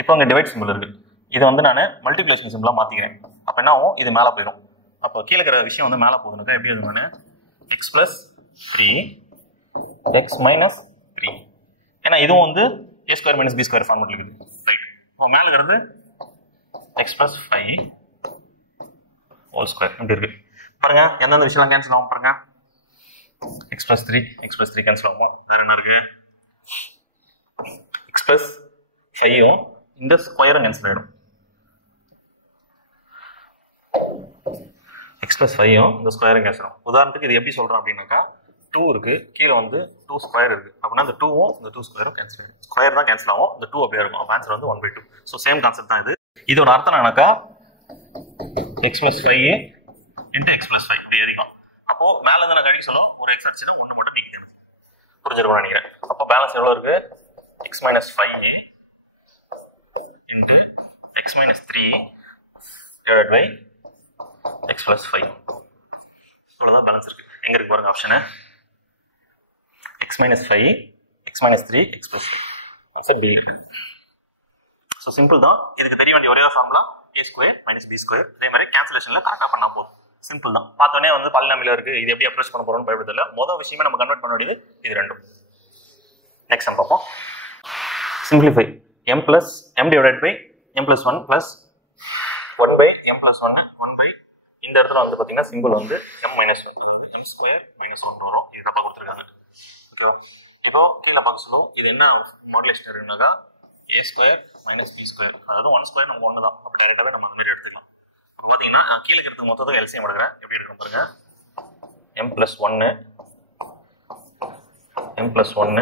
இப்போ அங்கே டிவைட் சிம்பிள் இருக்கு, இதை வந்து நான் மல்டிப்ளிகேஷன் சிம்பிளாக மாற்றிக்கிறேன். அப்போ என்ன ஆகும், இது மேலே போயிடும். அப்போ கீழே இருக்கிற விஷயம் வந்து மேலே போகுதுனாக்கா எப்படி எழுதுவேன், x + 3 x மைனஸ் 3. ஏன்னா இதுவும் வந்து a² மைனஸ் b² ஃபார்மெட் இருக்குது. ரைட், இப்போ மேலே இருக்கிறது x + 5 ஹோல் ஸ்கொயர் இப்படி இருக்கு. பாருங்க எந்தெந்த விஷயம்லாம் கேன்சல் ஆகும் பாருங்க, x + 3 கேன்சல் ஆகும். வேற என்ன இருக்கு, x + 5ம் இந்த ஸ்கொயரும் கேன்சல் ஆகிடும். x + 5ம் இந்த ஸ்கொயரும் கேன்சல் ஆகும். உதாரணத்துக்கு இது எப்படி சொல்கிறோம் அப்படின்னாக்கா, 2 இருக்கு, கீழே வந்து 2² இருக்கு. அப்படின்னா இந்த 2ம் இந்த 2² கேன்சல் ஆகும். ஸ்கொயர் தான் கேன்சல் ஆகும், இந்த 2 அப்படியே இருக்கும். ஆன்சர் வந்து 1/2. ஸோ சேம் கான்செப்ட் தான் இது. இதோட அர்த்தம் என்னன்னாக்கா, x + 5 into x + 5 இப்படி எழுதிக்கலாம். அப்போ மேலே இருந்து நான் கழிக்க சொல்லும், ஒரு x அடிச்சுட்டு 1 மட்டும் நீங்க புரிஞ்சிருக்கும்னு நினைக்கிறேன். அப்போ பேலன்ஸ் எவ்வளோ இருக்கு, x - 5 into x - 3 divided by x + 5. இவ்வளோதான் பேலன்ஸ் இருக்கு. எங்க இருக்கு பாருங்க option, x - 5 x - 3 x + 5. Answer B இருக்கு. ஸோ சிம்பிள் தான். இதுக்கு தெரிய வேண்டிய ஒரே ஃபார்முலா a² - b². அதே மாதிரி கேன்சலேஷன்ல கரெக்டாக பண்ணா போதும். சிம்பிள் தான். பார்த்தோன்னே வந்து பாலினாமியல் இருக்கு, இது எப்படி அப்ரோச் பண்ண போறோம்னு பயப்படுதில்ல. மொதல் விஷயமே நம்ம கன்வெர்ட் பண்ண வேண்டியது இது ரெண்டும். நெக்ஸ்ட் நம்ம பார்ப்போம். Simplify m + m divided by m + 1 + 1/m + 1 1 இந்த இடத்துல வந்து பார்த்தீங்கன்னா சிம்பிள் வந்து m - 1, அதாவது m² - 1 வரும். இது தப்பா கொடுத்துருக்காங்க. ஓகேவா, இப்போ கீழே பார்க்க சொல்லுவோம். இது என்ன மாடுலேஷன் இருக்குனாக்கா a² - b², அதாவது 1² நமக்கு 1 தான். அப்போ டேரெக்டாக நம்ம அந்த மாதிரி எடுத்துக்கலாம். இப்போ பார்த்தீங்கன்னா கீழே இருக்கிறது மொத்தத்துக்கு எல்சிஎம் எடுக்கிறேன். எப்படி எடுக்கணும் பாருங்க, m + 1 m + 1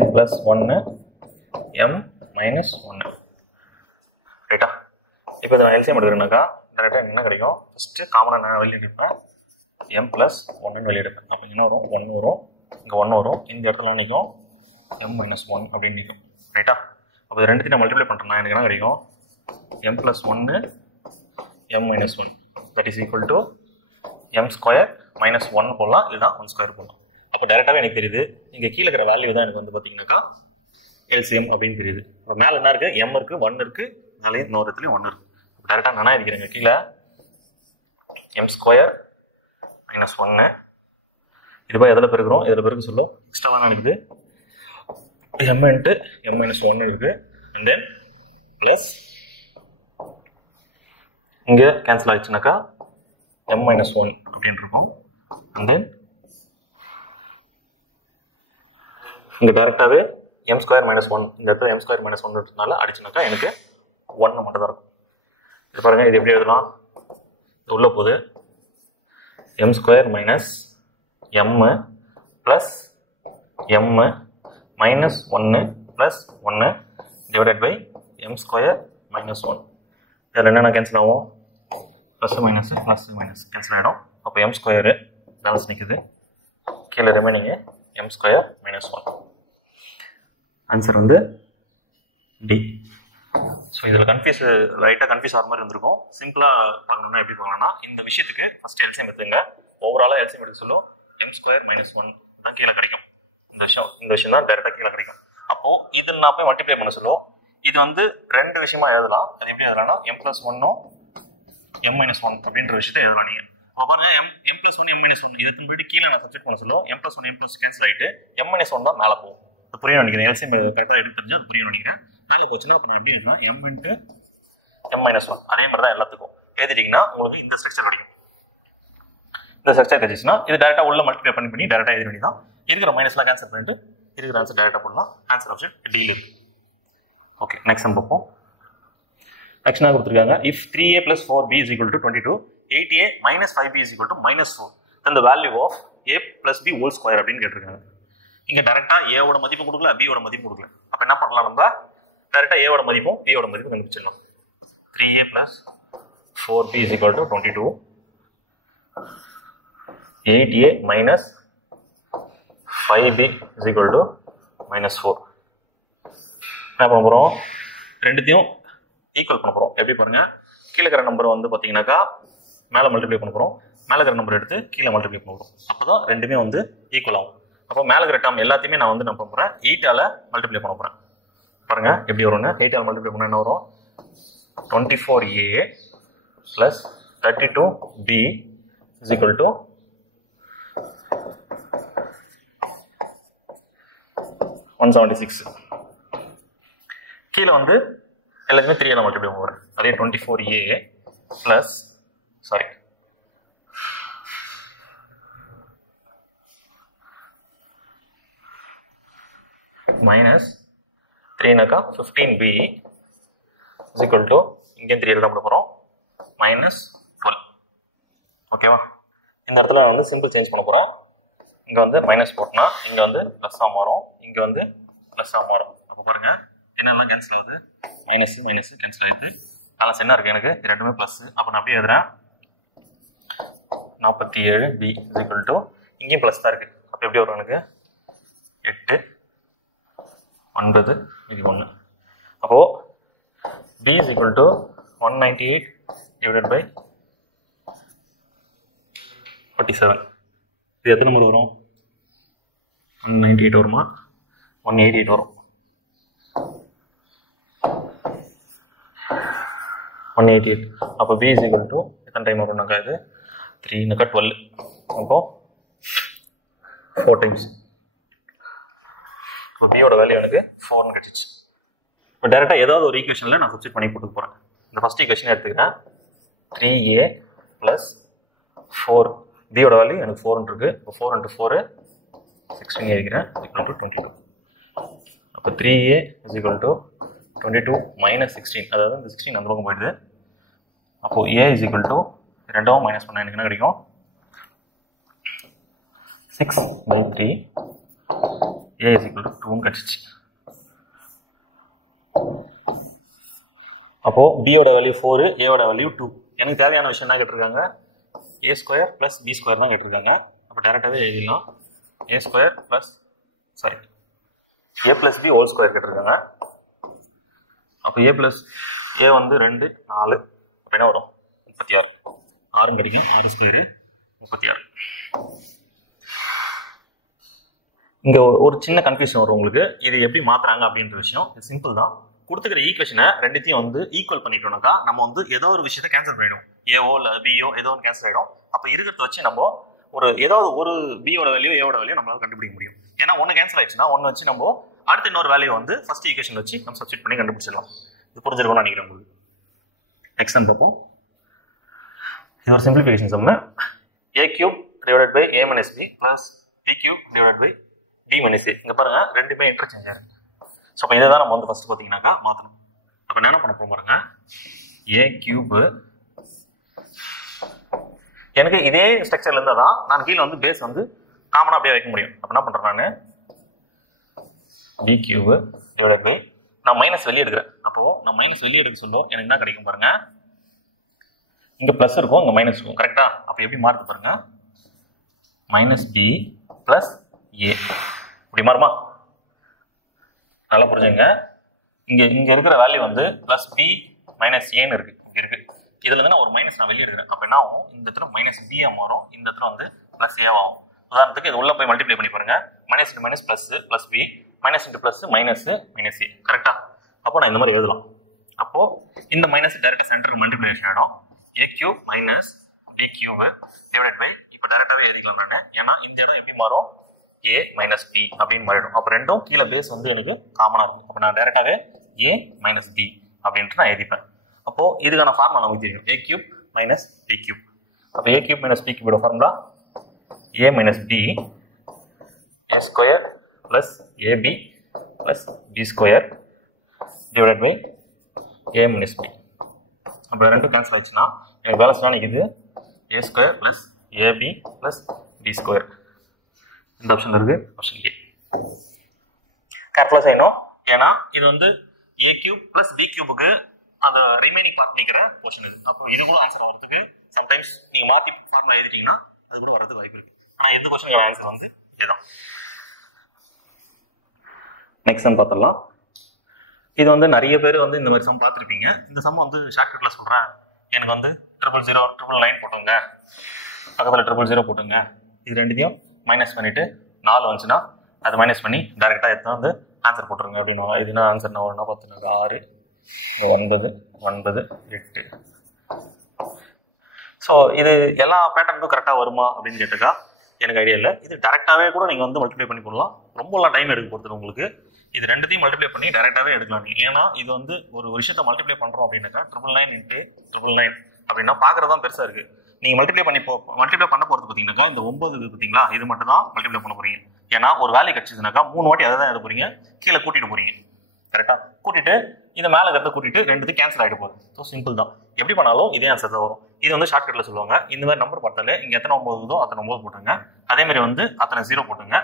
m + 1 m - 1. ரைட்டா, இப்போ இதை நான் எல்சிஎம் எடுக்கிறேன்னாக்கா டேரெக்டாக என்ன கிடைக்கும், ஃபஸ்ட்டு காமனாக நான் வெளியே எடுப்பேன், m + 1 வெளியே எடுப்பேன். அப்போ என்ன வரும், 1 வரும், இங்கே 1 வரும், இந்த இடத்துல நிற்கும் m - 1 அப்படின்னு நிற்கும். ரைட்டா, அப்போ இது ரெண்டுத்தையும் நான் மல்டிப்ளை பண்ணுறேன்னா எனக்கு என்ன கிடைக்கும், m + 1 m - 1 that is equal to m² - 1 போடலாம், இல்லைனா 1² போடலாம். அப்போ டேரெக்டாகவே எனக்கு தெரியுது, இங்கே கீழே இருக்கிற வேல்யூ தான் எனக்கு வந்து பார்த்தீங்கன்னாக்கா எல்சிஎம் அப்படின்னு தெரியுது. இப்போ மேலே என்ன இருக்குது, m இருக்குது, 1 இருக்குது, மேலே இன்னொரு இடத்துலையும் 1 இருக்குது. டேரெக்டாக நானா இருக்கிறேங்க, கீழே m² - 1 இது போய் எதில் பெருக்கிறோம், இதில் பெருக்க சொல்லும் எக்ஸ்ட்ரா தான் இருக்குது, m into m - 1 இருக்குது. அண்ட் தென் ப்ளஸ் இங்கே கேன்சல் ஆகிடுச்சுனாக்கா m - 1 அப்படின்னு இருக்கும். அண்ட் தென் இங்கே டேரெக்டாகவே m² - 1 இந்த இடத்துல m² - 1னால அடிச்சுனாக்கா எனக்கு 1 மட்டும் தான் இருக்கும். இது பாருங்கள், இது எப்படி எழுதலாம், உள்ள போகுது m² - m plus M minus 1 plus 1 divided by M square minus 1. இதில் என்னென்ன கேன்சல் ஆகும்? ப்ளஸ் மைனஸ் கேன்சல் ஆகிடும். அப்போ எம் ஸ்கொயரு பேலன்ஸ் நிற்குது. கீழே ரிமைனிங்கு எம் ஸ்கொயர் மைனஸ் 1. ஆன்சர் வந்து டி. ஸோ இதில் லைட்டாக கன்ஃபியூஸ் ஆகிற மாதிரி இருந்திருக்கும். சிம்பிளாக பார்க்கணுன்னா எப்படி பார்க்கணும்னா, இந்த விஷயத்துக்கு ஃபஸ்ட் எல்சிஎம் எடுத்துங்க. ஓவராலாக எல்சிஎம் எடுக்க சொல்லும் எம் ஸ்கொயர் மைனஸ் 1 தான் கீழே கிடைக்கும். இந்த விஷயம் தான் டேரெக்டாக கீழே கிடைக்கும். அப்போது இதில் நான் போய் மல்டிப்ளை பண்ண சொல்லுவோம். இது வந்து ரெண்டு விஷயமா எழுதலாம். அது எப்படி எழுதலாம்னா எம் ப்ளஸ் 1 எம் மைனஸ் 1 அப்படின்ற விஷயத்தை எழுதலாம். நீங்கள் அப்போ பாருங்க, எம் ப்ளஸ் 1 எம் மைனஸ் 1 இதுக்கு முன்னாடி கீழே நான் சப்ஜெக்ட் பண்ண சொல்லுவோம். M plus 1 M plus cancel ஆகிட்டு எம் மைனஸ் 1 தான் மேலே போகும். அது புரிய நினைக்கிறேன். எல்சிஎம் கரெக்டாக எடுத்து தெரிஞ்சு அது புரிய நினைக்கிறேன். மேலே போச்சுன்னா அப்போ நான் எப்படி எழுதுனா எம் இன்ட்டு எம் மைனஸ் 1 அதே மாதிரி தான் எல்லாத்துக்கும் எழுதிட்டீங்கன்னா உங்களுக்கு இந்த ஸ்ட்ரக்சர் கிடைக்கும். இந்த ஸ்ட்ரக்சர் கிடைச்சிச்சுன்னா இது டேரெக்டாக உள்ள மல்டிப்ளை பண்ணி டேரெக்டாக எழுத வேண்டியதான். இருக்கிற மைனஸ்லாம் கேன்சல் பண்ணிட்டு இருக்கிற ஆன்சர் டேரெக்டாக போடலாம். ஆன்சர் ஆப்ஷன் டியில் இருக்கு. ஓகே, நெக்ஸ்ட் சம் பார்ப்போம். நெக்ஸ்ட் என்ன கொடுத்துருக்காங்க? If 3a plus 4b is equal to 22, 8a minus 5b is equal to minus 4, then the value of a plus b whole square அப்படின்னு கேட்டிருக்காங்க. இங்கே டேரெக்டாக ஏவோட மதிப்பு கொடுக்கல, பியோட மதிப்பு கொடுக்கல. அப்போ என்ன பண்ணலாம்? நம்ம டேரெக்டாக ஏவோட மதிப்பும் பியோட மதிப்பு கண்டுபிடிச்சிடலாம். 3a plus 4b is equal to 22, 8a minus 5b is equal to minus 4. என்ன பண்ண போகிறோம்? ரெண்டுத்தையும் ஈக்குவல் பண்ண போகிறோம். எப்படி பாருங்க, கீழே இருக்கிற நம்பர் வந்து பார்த்தீங்கன்னாக்கா மேலே மல்டிப்ளை பண்ண போகிறோம். மேலே இருக்கிற நம்பர் எடுத்து கீழே மல்டிப்ளை பண்ண போகிறோம். அப்போ தான் ரெண்டுமே வந்து ஈக்குவல் ஆகும். அப்போ மேலே இருக்கிற டேர்ம் எல்லாத்தையுமே நான் வந்து என்ன பண்ண போகிறேன்? 8ஆல் மல்டிப்ளை பண்ண போகிறேன். பாருங்க எப்படி வரும்னு. 8ஆல் மல்டிப்ளை பண்ணால் என்ன வரும்? 24a plus 32b is equal to 176. கீழே வந்து எல்லாத்தையுமே 3ஆல் மல்டிப்ளை பண்ணுறேன். அதே 24a ப்ளஸ் மைனஸ் 3னாக்கா 15b is equal to இங்கேயும் 3 எழுத போகிறோம் மைனஸ் 12. ஓகேவா? இந்த இடத்துல வந்து சிம்பிள் சேஞ்ச் பண்ண போகிறேன். இங்கே வந்து மைனஸ் போட்டோம்னா இங்கே வந்து ப்ளஸ்ஸாக மாறும், இங்கே வந்து ப்ளஸ்ஸாக மாறும். அப்போ பாருங்கள் என்னெல்லாம் கேன்சல் ஆகுது? மைனஸ் கேன்சல் ஆகுது. பேலன்ஸ் என்ன இருக்குது? எனக்கு ரெண்டுமே ப்ளஸ். அப்போ நான் அப்படியே எழுதுறேன் 47b is equal to இங்கேயும் ப்ளஸ் தான் இருக்குது. அப்போ எப்படி வரும்? எனக்கு 8 9 இது 1. அப்போது b is equal to 198 divided by 47. இது எத்தனை நம்பர் வரும்? 198 வருமா? 188 வரும். 188. அப்போ b is equal to எத்தனை டைம் வரும்னாக்கா இது 3னாக்கா 12. அப்போ 4 டைம்ஸ். இப்போ பியோட வேல்யூ எனக்கு 4ன்னு கிடச்சிச்சு. இப்போ டேரெக்டாக ஏதாவது ஒரு ஈக்குவேஷனில் நான் சப்ஸ்டிட் பண்ணி போட்டு போகிறேன். இந்த ஃபஸ்ட் ஈக்குவேஷன் எடுத்துக்கிறேன். 3a ப்ளஸ் 4 பியோட வேல்யூ எனக்கு 4 இருக்கு. இப்போ 4 × 4 16 எழுதிக்கிறேன் ஈக்குவல் டு 22. அப்போ 3a is equal to 22 minus 16, அதாவது இந்த 16 அந்த பக்கம் போயிடுது. அப்போது a is equal to ரெண்டாவும் மைனஸ் பண்ணால் எனக்கு என்ன கிடைக்கும்? 6/3 a is equal to 2ன்னு கிடச்சிச்சு. அப்போது பியோட வேல்யூ 4, ஏவோட வேல்யூ 2. எனக்கு தேவையான விஷயம் என்ன கேட்டிருக்காங்க? a square plus b square தான் கேட்டிருக்காங்க. அப்போ டேரெக்டாகவே எழுதிடலாம். a square plus a plus b whole square கேட்டிருக்காங்க. அப்போ a வந்து 2 4 அப்போ என்ன வரும்? 36. 6 கிடைக்கும். 6 ஸ்கொயரு 36. இங்கே ஒரு சின்ன கன்ஃபியூஷன் வரும் உங்களுக்கு. இது எப்படி மாற்றுறாங்க அப்படின்ற விஷயம் இது சிம்பிள் தான். கொடுத்துக்கிற ஈக்குவேஷனை ரெண்டுத்தையும் வந்து ஈக்குவல் பண்ணிட்டோம்னாக்கா நம்ம வந்து ஏதோ ஒரு விஷயத்தை கேன்சல் பண்ணிவிடும். ஏஓ இல்லை பிஓ ஏதோ ஒன்று கேன்சல் ஆகிடும். அப்போ இருக்கிறத வச்சு நம்ம ஏதாவது ஒரு பியோட வேல்யூ ஏவோட வேல்யூ நம்மளால கண்டுபிடிக்க முடியும். ஏன்னா ஒன்று கேன்சல் ஆயிடுச்சுன்னா ஒன்று வச்சு நம்ம அடுத்த இன்னொரு வேல்யூ வந்து ஃபர்ஸ்ட் ஈக்குவேஷன் வச்சு நம்ம சப்ஸ்டிட் பண்ணி கண்டுபிடிச்சிடலாம். இது புரிஞ்சிருக்கும்னு நினைக்கிறேன் உங்களுக்கு. நெக்ஸ்ட் சம் பார்ப்போம். இது ஒரு simplification sum. a³ divided by a minus b plus b³ divided by b minus a. இங்கே பாருங்க ரெண்டுமே இன்டர்சேஞ்ச் ஆகுது. ஸோ அப்போ இதை தான் நம்ம வந்து ஃபர்ஸ்ட் பார்த்தீங்கன்னாக்கா மாற்றணும். அப்போ என்ன பண்ண போகிறோம் பாருங்க, a³ எனக்கு இதே ஸ்ட்ரக்சர்ல இருந்தால் தான் நான் கீழே வந்து பேஸ் வந்து காமனாக அப்படியே வைக்க முடியும். அப்போ என்ன பண்ணுறேன் நான் பி கியூப் டிவைடட் பை நான் மைனஸ் வெளியே எடுக்கிறேன். அப்போது நான் மைனஸ் வெளியே எடுக்க சொல்லும் எனக்கு என்ன கிடைக்கும் பாருங்க, இங்கே ப்ளஸ் இருக்கும் இங்கே மைனஸ் இருக்கும் கரெக்டா. அப்போ எப்படி மாறுது பாருங்க, மைனஸ் பி ப்ளஸ் ஏ இப்படி மாறுமா? நல்லா புரிஞ்சுங்க. இங்கே இருக்கிற வேல்யூ வந்து ப்ளஸ் பி மைனஸ் ஏன்னு இருக்குது இங்கே இருக்குது. இதில் வந்து நான் ஒரு மைனஸ் நான் வெளியே எடுக்கிறேன். அப்போ என்ன ஆகும், இந்த இடத்துல மைனஸ் பிஏ மாறும், இந்த இடத்துல வந்து ப்ளஸ் ஏவாகும். உதாரணத்துக்கு இது உள்ளே போய் மல்டிப்ளை பண்ணி பாருங்க, minus into minus plus plus B, minus into plus minus minus A கரெக்டா. அப்போ நான் இந்த மாதிரி எழுதலாம். அப்போது இந்த மைனஸ் டேரெக்டாக சென்டர் மல்டிப்ளிகேஷன் ஆகிடும். A cube minus B cube divided by இப்போ டேரெக்டாகவே எழுதிக்கலாம் நான். ஏன்னா இந்த இடம் எப்படி மாறும், ஏ மைனஸ் பி அப்படின்னு மாறிடும். அப்போ ரெண்டும் கீழே பேஸ் வந்து எனக்கு காமனாக இருக்கும். அப்போ நான் டேரெக்டாகவே ஏ மைனஸ் பி அப்படின்ட்டு நான் எழுதிப்பேன். அப்போது இதுக்கான ஃபார்முலா நமக்கு தெரியும், A cube minus B cube. அப்போ ஏ கியூப் மைனஸ் பி கியூபோட formula A minus B A square plus AB plus B square divided by A minus B. அப்போ ரெண்டும் கேன்சல் ஆயிடுச்சுன்னா எனக்கு பேலன்ஸ் தான் நிற்கிது A square plus AB plus B square. இந்த ஆப்ஷன் இருக்குது, ஆப்ஷன் ஏ. கேர்ஃபுல்லாக செய்யணும். ஏன்னா இது வந்து ஏ கியூப் ப்ளஸ் பி கியூபுக்கு அந்த ரிமைனிங் பார்ட் நிற்கிற போர்ஷன் இது. அப்போ இது கூட ஆன்சர் வரதுக்கு சம்டைம்ஸ் நீங்கள் மாற்றி ஃபார்முலா எழுதிட்டீங்கன்னா அது கூட வரதுக்கு வாய்ப்பு இருக்குது. ஆனால் எந்த கொஸ்டின் ஆன்சர் வந்து இதுதான். நெக்ஸ்ட் சம் பார்த்துடலாம். இது வந்து நிறைய பேர் வந்து இந்த மாதிரி சம் பார்த்துருப்பீங்க. இந்த சம் வந்து ஷார்ட்கட்டில் சொல்கிறேன். எனக்கு வந்து 000 999 போட்டுங்க, பக்கத்தில் 000 போட்டுங்க. இது ரெண்டுத்தையும் மைனஸ் பண்ணிவிட்டு 4 வந்துச்சுன்னா அதை மைனஸ் பண்ணி டேரெக்டாக எடுத்து வந்து ஆன்சர் போட்டுருங்க அப்படின்னு. இது என்ன ஆன்சர் நான் ஒன்றா பார்த்துனாக்கா 6 9 9 8. ஸோ இது எல்லா பேட்டர்னுக்கும் கரெக்டாக வருமா அப்படின்னு கேட்டுக்கா எனக்கு ஐடியா இல்லை. இது டேரெக்டாகவே கூட நீங்கள் வந்து மல்டிப்ளை பண்ணி போடலாம். ரொம்பலாம் டைம் எடுக்க போகிறது உங்களுக்கு. இது ரெண்டுத்தையும் மல்டிப்ளை பண்ணி டேரெக்டாகவே எடுக்கலாம் நீங்கள். ஏன்னா இது வந்து ஒரு விஷயத்தை மல்டிப்ளை பண்ணுறோம் அப்படின்னாக்கா 999 இன்ட்டு 999 அப்படின்னா பார்க்குறது தான் பெருசாக இருக்குது. நீங்கள் மல்டிப்ளை பண்ண போகிறது பார்த்தீங்கன்னாக்கா இந்த 9 இது பார்த்தீங்களா, இது மட்டும் தான் மல்டிப்ளை பண்ண போகிறீங்க. ஏன்னா ஒரு வேல்யூ கிடச்சிதுனாக்கா 3 வாட்டி அதை தான் எடுக்க போகிறீங்க, கீழே கூட்டிட்டு போகிறீங்க கரெக்டாக. கூட்டிட்டு இதை மேலே இருக்கிறத கூட்டிட்டு ரெண்டுத்தையும் கேன்சல் ஆகிட்டு போகுது. ஸோ சிம்பிள் தான். எப்படி பண்ணாலும் இதே ஆன்சர் தான் வரும். இது வந்து ஷார்ட்கட்டில் சொல்லுவாங்க. இந்த மாதிரி நம்பர் பார்த்தாலே இங்கே எத்தனை 9 இருக்குதோ அத்தனை 9 போட்டுங்க. அதேமாதிரி வந்து அத்தனை 0 போட்டுங்க.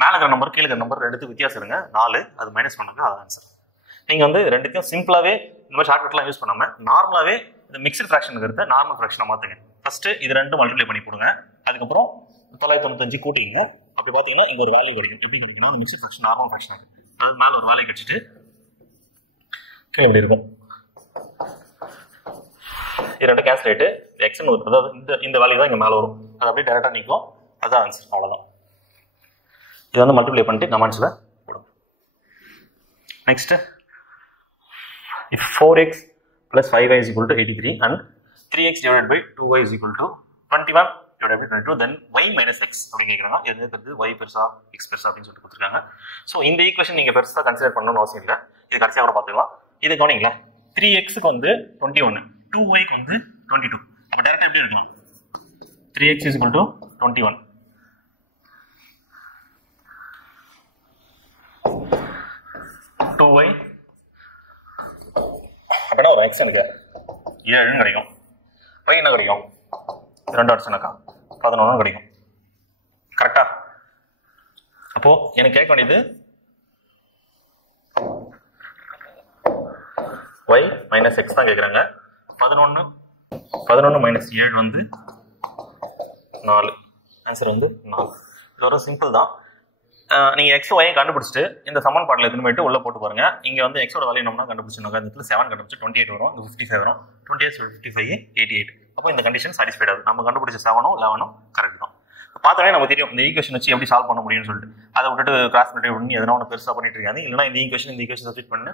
மேலே இருக்கிற நம்பர் கீழே இருக்கிற நம்பர் ரெண்டுத்துக்கு வித்தியாசம் இருங்க 4, அது மைனஸ் பண்ணுங்க, அது ஆன்சர். நீங்கள் வந்து ரெண்டுத்தையும் சிம்பிளாகவே இந்த மாதிரி ஷார்ட்கட்லாம் யூஸ் பண்ணாமல் நார்மலாகவே இந்த மிக்சட் ஃப்ராக்ஷன் இருக்கிறத நார்மல் ஃப்ராக்ஷனை மாற்றுங்க. ஃபஸ்ட்டு இது ரெண்டும் மல்டிப்ளை பண்ணி போடுங்க. அதுக்கப்புறம் 995 கூட்டிங்க. அப்படி பார்த்தீங்கன்னா இங்கே ஒரு வேல்யூ கிடைக்கும். எப்படி கிடைக்குன்னா அந்த மிக்சட் ஃப்ராக்ஷன் நார்மல் ஃப்ராக்ஷன் இருக்குது. அது மேலே ஒரு வேல்யூ கிடைச்சிட்டு இப்படி இருக்கும். இது ரெண்டு கேன்சல் ஆகிட்டு எக்ஸ்னு வரும். அதாவது இந்த வேல்யூ தான் இங்கே மேலே வரும். அது அப்படியே டேரெக்டாக நிற்கும். அதுதான் ஆன்சர். அவ்வளோதான். இது வந்து மல்டிப்ளை பண்ணிட்டு கமெண்ட்ஸில் போடுங்க. Next, if 4x plus 5y is equal to 83 and 3x divided by 2y is equal to 21 divided by 22, then y minus x அப்படின்னு கேட்குறாங்க. இது தெரிஞ்சு y பெருசா x பெருசா அப்படின்னு சொல்லிட்டு கொடுத்துருக்காங்க. ஸோ இந்த ஈக்குவேஷன் நீங்கள் பெருசாக கன்சிடர் பண்ணணும்னு அவசியம் இல்லை. இது கடைசியாக கூட பார்த்துக்கலாம். இது கவனிங்களா, 3xக்கு வந்து 21, 2yக்கு வந்து 22. அப்போ டேரக்டாக எப்படி இருக்கலாம், 3x is equal to 21. 2y அப்படின்னா ஒரு எக்ஸ் எனக்கு 7 கிடைக்கும். y என்ன கிடைக்கும், 2 அடிச்சுனாக்கா 11 கிடைக்கும். கரெக்டா? அப்போ எனக்கு கேட்க வேண்டியது y மைனஸ் எக்ஸ் தான் கேட்குறாங்க. 11 மைனஸ் 7 வந்து 4. ஆன்சர் வந்து 4. இது ஒரு சிம்பிள் தான். நீங்கள் எக்ஸ் ஒய் கண்டுபிடிச்சிட்டு இந்த சமன்பாட்டில் எடுத்துன்னு போயிட்டு உள்ளே போட்டு பாருங்க. இங்கே வந்து எக்ஸோட வேல்யூ என்னன்னா கண்டுபிடிச்சிருந்தாங்க. இந்த இடத்துல 7 கண்டுபிடிச்சு 28 வரும், இங்கே 55 வரும். 28 55 88. அப்போ இந்த கண்டிஷன் சாட்டிஸ்ஃபைட் ஆகுது. நம்ம கண்டுபிடிச்ச 7ம் 11ம் கரெக்ட் தான். பார்த்தாலே நமக்கு தெரியும் இந்த ஈக்குவேஷன் வச்சு எப்படி சால்வ் பண்ண முடியும்னு சொல்லிட்டு. அதை விட்டுட்டு கிராஸ் மல்டிப்ளை பண்ணி எதனா ஒன்று பெருசாக பண்ணிட்டு இருக்காங்க. இல்லைனா இந்த ஈக்குவேஷன் சப்ஸ்டிட் பண்ணி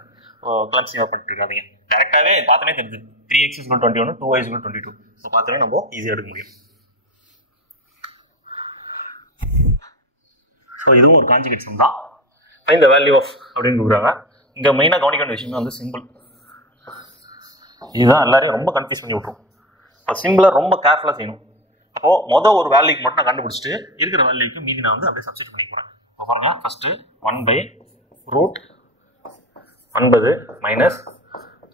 கிளம்சியாக பண்ணிட்டு இருக்காங்க. டேரெக்டாகவே பார்த்தாலே தெரியுது 3x is equal to 21, 2y is equal to 22. So பார்த்தாலே நம்ம ஈஸியாக எடுக்க முடியும். ஸோ இதுவும் ஒரு கான்ஜுகேட் சம் தான். ஃபைண்ட் தி வேல்யூ ஆஃப் அப்படின்னு கொடுக்குறாங்க. இங்கே மெயினாக கவனிக்க வேண்டிய விஷயம் வந்து சிம்பிள். இதுதான் எல்லாரையும் ரொம்ப கன்ஃபியூஸ் பண்ணி விட்ரும். இப்போ சிம்பிளாக ரொம்ப கேர்ஃபுல்லாக செய்யணும். அப்போது மொதல் ஒரு வேல்யூக்கு மட்டும் நான் கண்டுபிடிச்சிட்டு இருக்கிற வேல்யூக்கு மீதி நான் வந்து அப்படியே சப்ஸ்டிட் பண்ணி போகிறேன். இப்போ பாருங்க, ஃபஸ்ட்டு 1/√9 மைனஸ்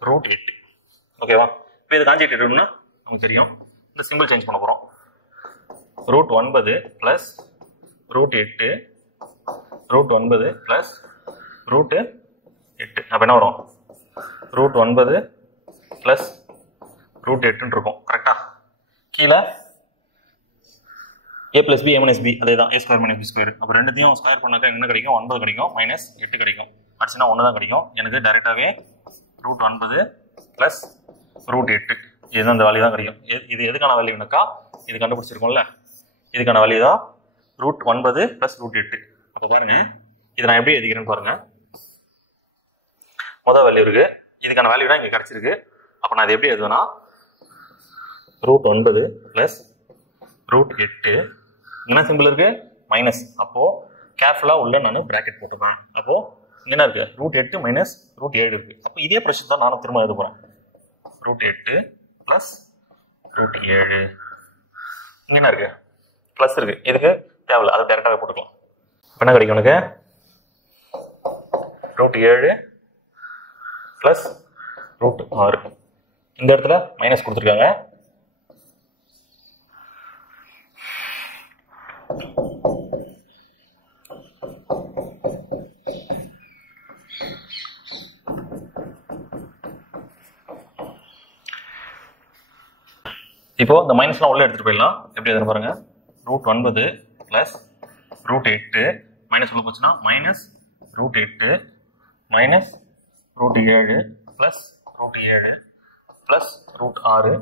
√8. ஓகேவா? இப்போ இது கான்ஜுகேட் எடுக்கணும்னா நமக்கு தெரியும். இந்த சிம்பிள் சேஞ்ச் பண்ண போகிறோம். √9 plus root 8 root 9 plus root 8. அப்போ என்ன வரும்? ரூட் 9 ப்ளஸ் ரூட் 8ன்னு இருக்கும். கரெக்டா? கீழே a + b a - b அதே தான், a² - b ஸ்கொயர். அப்போ ரெண்டுத்தையும் ஸ்கொயர் பண்ணாக்கா என்ன கிடைக்கும்? 9 கிடைக்கும், மைனஸ் 8 கிடைக்கும். அடிச்சுன்னா 1 தான் கிடைக்கும். எனக்கு டைரெக்டாகவே ரூட் 9 ப்ளஸ் ரூட் 8 இதுதான் இந்த வேல்யூ தான் கிடைக்கும். இது எதுக்கான வேல்யூனாக்கா இது கண்டுபிடிச்சிருக்கோம்ல, இதுக்கான வேல்யூ தான் ரூட் 9 ப்ளஸ் ரூட் 8. அப்போ பாருங்க, இதை நான் எப்படி எழுதிக்கிறேன்னு பாருங்க. மொதல் வேல்யூ இருக்கு, இதுக்கான வேல்யூ தான் இங்கே கிடைச்சிருக்கு. அப்போ நான் இது எப்படி எழுதுவேன்னா ரூட் 9 ப்ளஸ் ரூட் 8 என்ன சிம்பிள் இருக்கு? மைனஸ். அப்போ கேர்ஃபுல்லாக உள்ள நான் பிராக்கெட் போட்டுப்பேன். அப்போ என்ன இருக்கு? ரூட் 8 மைனஸ் ரூட் 7 இருக்கு. அப்போ இதே ப்ரொசீஜர் தான் நானும் திரும்ப எழுத போறேன். ரூட் 8 ப்ளஸ் ரூட் 7 இங்க என்ன இருக்கு? ப்ளஸ் இருக்கு. இதுக்கு தேவையில்ல, அதை டேரெக்டாக போட்டுக்கலாம். இப்போ என்ன கிடைக்கும் எனக்கு? Root 7 plus root 6. இந்த இடத்துல மைனஸ் கொடுத்துருக்காங்க. இப்போ இந்த மைனஸ்லாம் உள்ள எடுத்துட்டு போயிடலாம். எப்படி எதுன்னு பாருங்க. ரூட் 9 ப்ளஸ் ரூட் 8 மைனஸ் உள்ள போச்சுன்னா minus root 8 minus root 7 plus root 7 plus root 6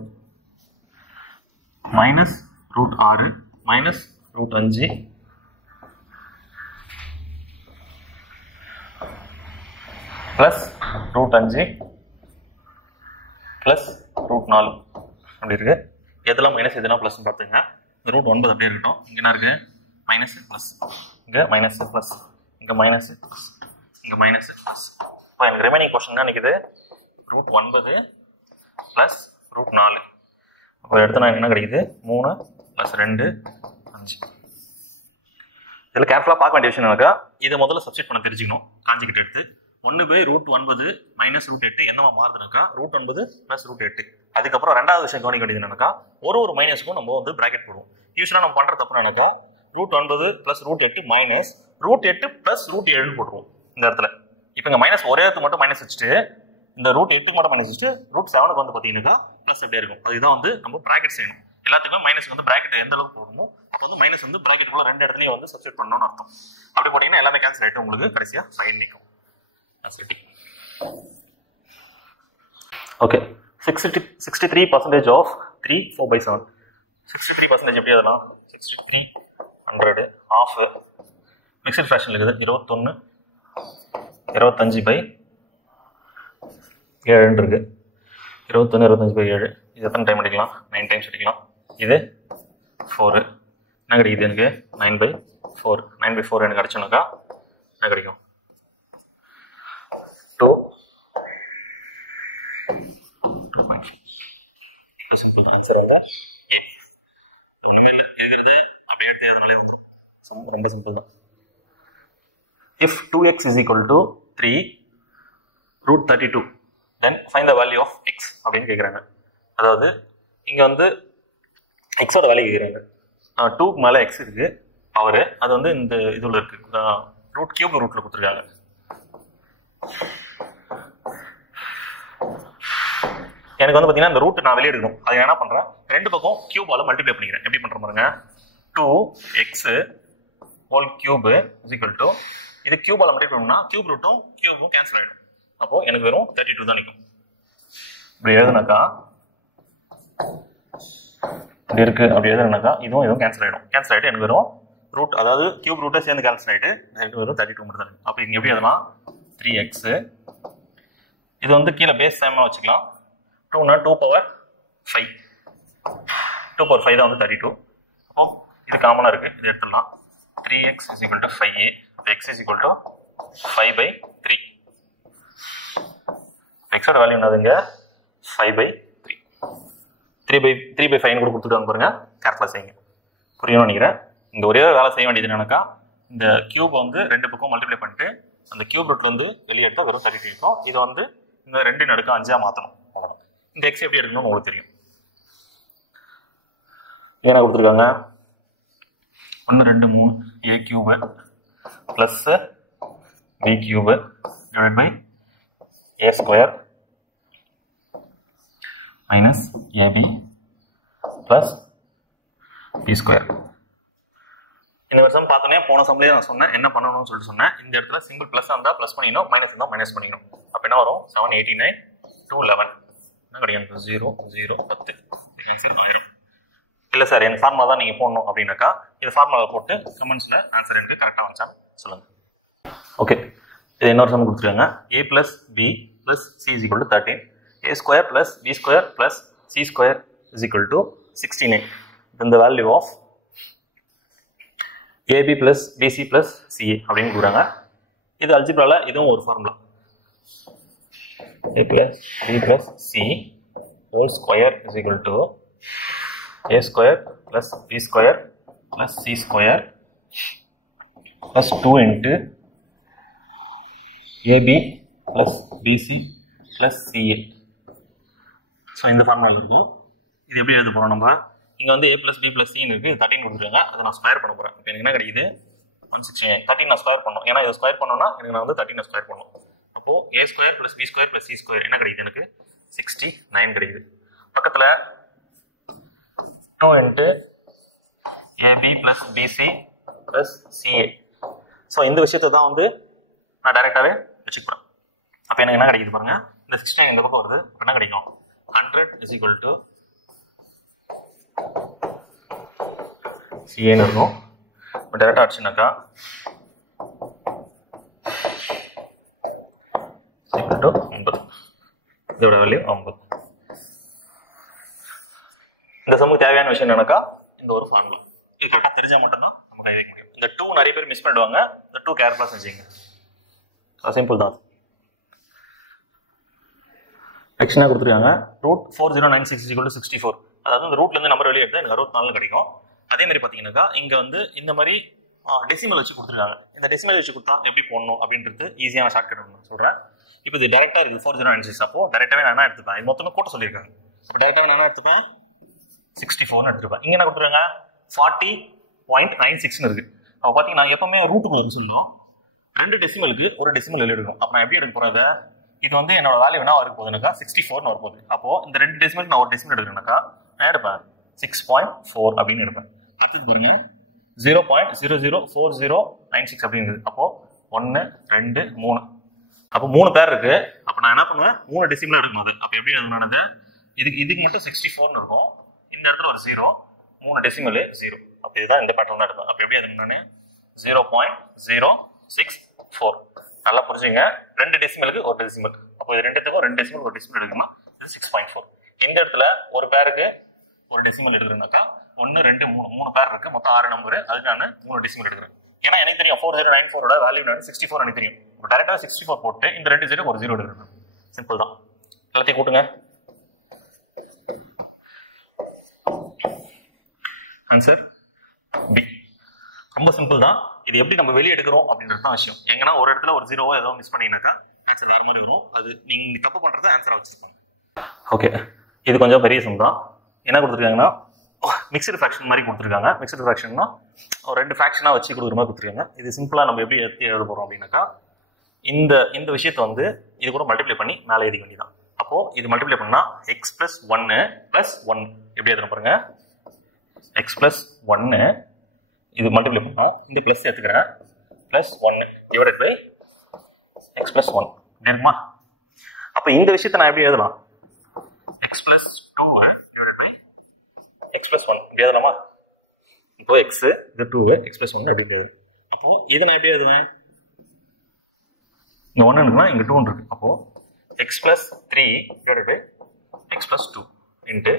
minus root 6 minus root 5 plus root 5 plus root 4 அப்படி இருக்கு. எதெல்லாம் மைனஸ் எதெல்லாம் ப்ளஸ் பார்த்துங்க. இந்த ரூட் 9 அப்படியே இருக்கட்டும். இங்கே என்ன இருக்கு? மைனஸ் ப்ளஸ், இங்கே மைனஸ் ப்ளஸ், இங்கே மைனஸ் ப்ளஸ், இங்கே மைனஸ் ப்ளஸ். இப்போ எனக்கு ரிமைனிங் கொஸ்டின் என்ன நிற்குது? Root 9 plus root 4. அப்போ எடுத்தனா என்ன கிடைக்குது? 3 + 2 5. இதில் கேர்ஃபுல்லாக பார்க்க வேண்டிய விஷயம் என்னக்கா, இதை முதல்ல சப்ஸ்டிட் பண்ண தெரிஞ்சுக்கணும். காஞ்சிக்கிட்டு எடுத்து 1/√9 மைனஸ் ரூட் 8 என்னவா மாறுதுனாக்கா ரூட் 9 ப்ளஸ் ரூட் 8. அதுக்கப்புறம் ரெண்டாவது விஷயம் கவனிக்க வேண்டியது என்னன்னாக்கா, ஒரு மைனஸுக்கும் நம்ம வந்து பிராக்கெட் போடுவோம். யூஸ்வலாக நம்ம பண்ணுற தப்பு என்னக்கா, root 9 plus root 8 minus root 8 plus root 7 போட்டுருவோம் இந்த இடத்துல. இப்போ இங்கே மைனஸ் ஒரே இடத்துக்கு மட்டும் மைனஸ் வச்சுட்டு இந்த ரூட் 8க்கு மட்டும் மைனஸ் வச்சுட்டு ரூட் 7க்கு வந்து பார்த்தீங்கன்னாக்கா ப்ளஸ் அப்படியே இருக்கும். அதுதான் வந்து நம்ம பிராக்கெட் செய்யணும். எல்லாத்துக்குமே மைனஸ் வந்து பிராக்கெட் எந்த அளவுக்கு போடணுமோ அப்போ வந்து மைனஸ் வந்து பிராக்கெட்டுக்குள்ள ரெண்டு இடத்துலையும் வந்து சப்ஸ்டிட் பண்ணணும்னு அர்த்தம். அப்படி போட்டீங்கன்னா எல்லாமே கேன்சல் ஆகிட்டு உங்களுக்கு கடைசியாக சைன் நிற்கும். Okay, 63% of 3 4/7. 63% எப்படி அதெல்லாம் 63 100 ஆஃப் மிக்சட் ஃப்ராக்ஷன் இருக்குது 21 25/7 இருக்கு. 21 25/7 இது எத்தனை டைம் அடிக்கலாம்? 9 டைம்ஸ் அடிக்கலாம். இது 4 என்ன கிடைக்குது எனக்கு? 9/4. 9/4 எனக்கு அடிச்சோன்னாக்கா என்ன கிடைக்கும்? 2. சிம்பிள் ஆன்சர் வந்து ஒண்ணுமே இல்லை, இருக்கிறது அப்படியே எடுத்து அதனாலே வந்துடும். ரொம்ப சிம்பிள் தான். If 2x is equal to 3 √32 then find the value of x அப்படின்னு கேட்குறாங்க. அதாவது இங்கே வந்து எக்ஸோட வேல்யூ கேட்குறாங்க. 2க்கு மேலே எக்ஸ் இருக்கு பவர், அது வந்து இந்த இதில் இருக்கு √3 ரூட்ல கொடுத்துருக்காங்க. எனக்கு வந்து பார்த்தீங்கன்னா இந்த ரூட் நான் வெளியே எடுக்கணும். அது என்ன பண்ணுறேன், ரெண்டு பக்கம் கியூபால மல்டிப்ளை பண்ணிக்கிறேன். எப்படி பண்ணுற பாருங்க, 2x whole cube is equal to இது கியூபால மல்டிப்ளை பண்ணா கியூப் ரூட்டும் கியூபும் கேன்சல் ஆகிடும். அப்போ எனக்கு வெறும் 32 தான் நிற்கும். இப்படி எழுதுனாக்கா இப்படி இருக்கு, அப்படி எழுதுனாக்கா இதுவும் கேன்சல் ஆகிடும். கேன்சல் ஆகிட்டு எனக்கு வெறும் ரூட், அதாவது கியூப் ரூட்டை சேர்ந்து கேன்சல் ஆகிட்டு எனக்கு வெறும் 32 மட்டும் தான் இருக்கும். அப்போ இங்கே எப்படி எதுனா 3x இது வந்து கீழே பேஸ் டைமாக வச்சுக்கலாம். 2னா 2/5 2/5 தான் வந்து 32. அப்போ இது காமனாக இருக்குது, இது எடுத்துடலாம். 3x is equal to 5a, x is equal to 5/3. xோட value என்னதுங்க? 5/3. 3/5 கூட கொடுத்துட்டாங்க பாருங்க, கேர்ஃபுல்லாக செய்யுங்க. புரியும் நினைக்கிறேன். இந்த ஒரே வேலை செய்ய வேண்டியது என்னன்னாக்கா, இந்த கியூப் வந்து ரெண்டு பக்கம் மல்டிப்ளை பண்ணிட்டு அந்த கியூப் ரூட்ல வந்து வெளியே எடுத்தால் வெறும் 32 இருக்கும். இதை வந்து இந்த 2 நடுக்கு 5ஆக மாற்றணும். இந்த எக்ஸ் எப்படி எடுக்கணும்னு உங்களுக்கு தெரியும். என்ன கொடுத்துருக்காங்க? 1 2 3 a cube plus b cube divided by a square minus ab plus b square. இந்த வருஷம் பார்த்தோன்னே போன சம்லேயே நான் சொன்னேன் என்ன பண்ணணும்னு சொல்லிட்டு சொன்னேன். இந்த இடத்துல சிங்கிள் ப்ளஸ் இருந்தால் ப்ளஸ் பண்ணிக்கணும், மைனஸ் இருந்தால் மைனஸ் பண்ணிக்கணும். அப்போ என்ன வரும் 789 211 என்ன கிடையாது 0 0 10 ஆன்சர் 1000. இல்லை சார் என் ஃபார்முலா தான் நீங்கள் போடணும் அப்படின்னாக்கா இந்த ஃபார்முலா போட்டு கமெண்ட்ஸில் ஆன்சர் எனக்கு கரெக்டாக வந்துச்சான்னு சொல்லுங்கள். ஓகே, இது இன்னொரு சம் கொடுத்துருக்காங்க. a plus b plus c is equal to 13, a square plus b square plus c square is equal to 69. Then the value of ab plus bc plus ca அப்படின்னு கொடுக்குறாங்க. இது அல்ஜிப்ரால இதுவும் ஒரு formula. a plus b plus c whole square is equal to a square plus b square plus c square plus 2 into ab plus bc plus ca. So இந்த ஃபார்முலா இருக்கும். இது எப்படி எழுத போகிறோம் நம்ம? இங்கே வந்து a plus b plus c இருக்குது, 13 கொடுத்துருக்காங்க. அதை நான் ஸ்கொயர் பண்ண போகிறேன். இப்போ எனக்கு என்ன கிடைக்குது 169. 13 நான் ஸ்கொயர் பண்ணணும், ஏன்னா இதை ஸ்கொயர் பண்ணோன்னா எனக்கு நான் வந்து 13 ஸ்கொயர் பண்ணணும். அப்போது a square plus b square plus c square என்ன கிடைக்குது எனக்கு 69 கிடைக்குது. பக்கத்தில் 2 into ab plus bc plus ca. So இந்த விஷயத்தை தான் வந்து நான் டைரெக்டாகவே வச்சுக்கிறேன். அப்போ எனக்கு என்ன கிடைக்குது பாருங்கள், இந்த 69 இந்த பக்கம் வருது. அப்போ என்ன கிடைக்கும் 100 is equal to CAன்னு இருக்கும். இப்போ டேரெக்டாக அடிச்சுனாக்கா equal to 50. இதோட வேல்யூ 50. இந்த சம்முக்கு தேவையான விஷயம் என்னன்னாக்கா இந்த ஒரு ஃபார்முலா இது கரெக்டாக தெரிஞ்சால் மட்டும்தான் நம்ம கை வைக்க முடியும். இந்த 2 நிறைய பேர் மிஸ் பண்ணிடுவாங்க. இந்த 2 கேர்ஃபுல்லாக செஞ்சீங்க. சிம்பிள் தான். நெக்ஸ்ட் என்ன கொடுத்துருக்காங்க, ரூட் 4096 = 64. அதாவது இந்த ரூட்லேருந்து நம்பர் வெளியே எடுத்து எனக்கு 64 கிடைக்கும். அதே மாதிரி பார்த்தீங்கன்னாக்கா இங்கே வந்து இந்த மாதிரி டெசிமல் வச்சு கொடுத்துருக்காங்க. இந்த டெசிமல் வச்சு கொடுத்தா எப்படி போடணும் அப்படின்றது ஈஸியான ஷார்ட்கட் ஒன்று சொல்கிறேன். இப்போ இது டேரெக்டாக இருக்குது 4096. அப்போ டேரெக்டாகவே நான் என்ன எடுத்துப்பேன், இது மொத்தமாக கூட்ட சொல்லியிருக்காங்க. அப்போ டேரெக்டாக நான் என்ன எடுத்துப்பேன் 64ன்னு எடுத்துருப்பேன். இங்கே என்ன கொடுத்துருக்காங்க 40.96ன்னு இருக்குது. அப்போ பார்த்தீங்கன்னா எப்பவுமே ரூட்டுக்கு சொல்லுவோம் 2 டெசிமலுக்கு ஒரு டெசிமல் எழுதிருக்கணும். அப்போ நான் எப்படி எடுக்க போகிறேன் இதை, இது வந்து என்னோட வேல்யூ என்ன வர போகுதுனாக்கா 64ன்னு வர போகுது. அப்போது இந்த 2 டெசிமலுக்கு நான் ஒரு டெசிமல் எடுக்கிறேன்னாக்கா நான் எடுப்பேன் 6.4 அப்படின்னு எடுப்பேன். அடுத்தது பாருங்க 0.004096 அப்படிங்கிறது. அப்போது 1 2 3 அப்போ 3 பேர் இருக்கு. அப்போ நான் என்ன பண்ணுவேன் 3 டெசிமல் எடுக்கும் போது அப்போ எப்படி எழுதுனானது இதுக்கு மட்டும் 64ன்னு இருக்கும். இந்த இடத்துல ஒரு 0 3 டெசிமல் 0. அப்போ இதுதான் இந்த பேட்டர்ன் தான் எடுப்பேன். அப்போ எப்படி எழுதுனானே 0.064. நல்லா புரிஞ்சுங்க, 2 டெசிமலுக்கு ஒரு டெசிமல். அப்போ இது ரெண்டுத்துக்கும் 2 டெசிமல் ஒரு டெசிமல் எடுக்கணும். இது 6.4. இந்த இடத்துல ஒரு பேருக்கு ஒரு டெசிமல் எடுக்கிறேன்னாக்கா 1 2 3 பேர் இருக்கு, மொத்தம் 6 நம்பர். அதுக்கு நான் 3 டெசிமல் எடுக்கிறேன். ஏன்னா எனக்கு தெரியும் 4094ஓட வேல்யூ 64 எனக்கு தெரியும். இப்போ டேரெக்டாக 64 போட்டு இந்த 2 0 ஒரு 0 எடுக்கிறேன். சிம்பிள் தான். எல்லாத்தையும் கூட்டுங்க. Answer B. ரொம்ப சிம்பிள் தான். இது எப்படி நம்ம வெளியே எடுக்கிறோம் அப்படின்றது தான் விஷயம். எங்கன்னா ஒரு இடத்துல ஒரு 0வோ ஏதோ மிஸ் பண்ணிங்கனாக்கா ஆன்சர் வேறு மாதிரி வரும். அது நீங்கள் தப்பு பண்ணுறது ஆன்சராக வச்சுருப்பாங்க. ஓகே, இது கொஞ்சம் பெரிய சம் தான். என்ன கொடுத்துருக்காங்கன்னா மிக்சடு ஃப்ராக்ஷன் மாதிரி கொடுத்துருக்காங்க. மிக்சடு ஃப்ராக்ஷன்னா ஒரு 2 ஃப்ராக்ஷனாக வச்சு கொடுக்குற மாதிரி கொடுத்துருக்காங்க. இது சிம்பிளாக நம்ம எப்படி எடுத்து எழுத போகிறோம் அப்படின்னாக்கா இந்த விஷயத்தை வந்து இது கூட மல்டிப்ளை பண்ணி மேலே எழுதிக்க வேண்டியதான். அப்போது இது மல்டிப்ளை பண்ணால் x + 1 + 1 எப்படி எழுதுற பாருங்க. x + 1 இது மல்டிப்ளை பண்ணோம், இந்த ப்ளஸ் எடுத்துக்கிறேன் +1 டிவைடட் பை x + 1 இருக்குமா. அப்போ இந்த விஷயத்தை நான் எப்படி எழுதலாம் x + 2 டிவைடட் பை x + 1 எப்படி எழுதலாமா. இப்போ x இது 2 x + 1 எப்படி எழுது. அப்போது இதை நான் எப்படி எழுதுவேன், இங்கே 1 இருக்குன்னா இங்கே 2 இருக்கு. அப்போது x + 3 divided by x + 2 into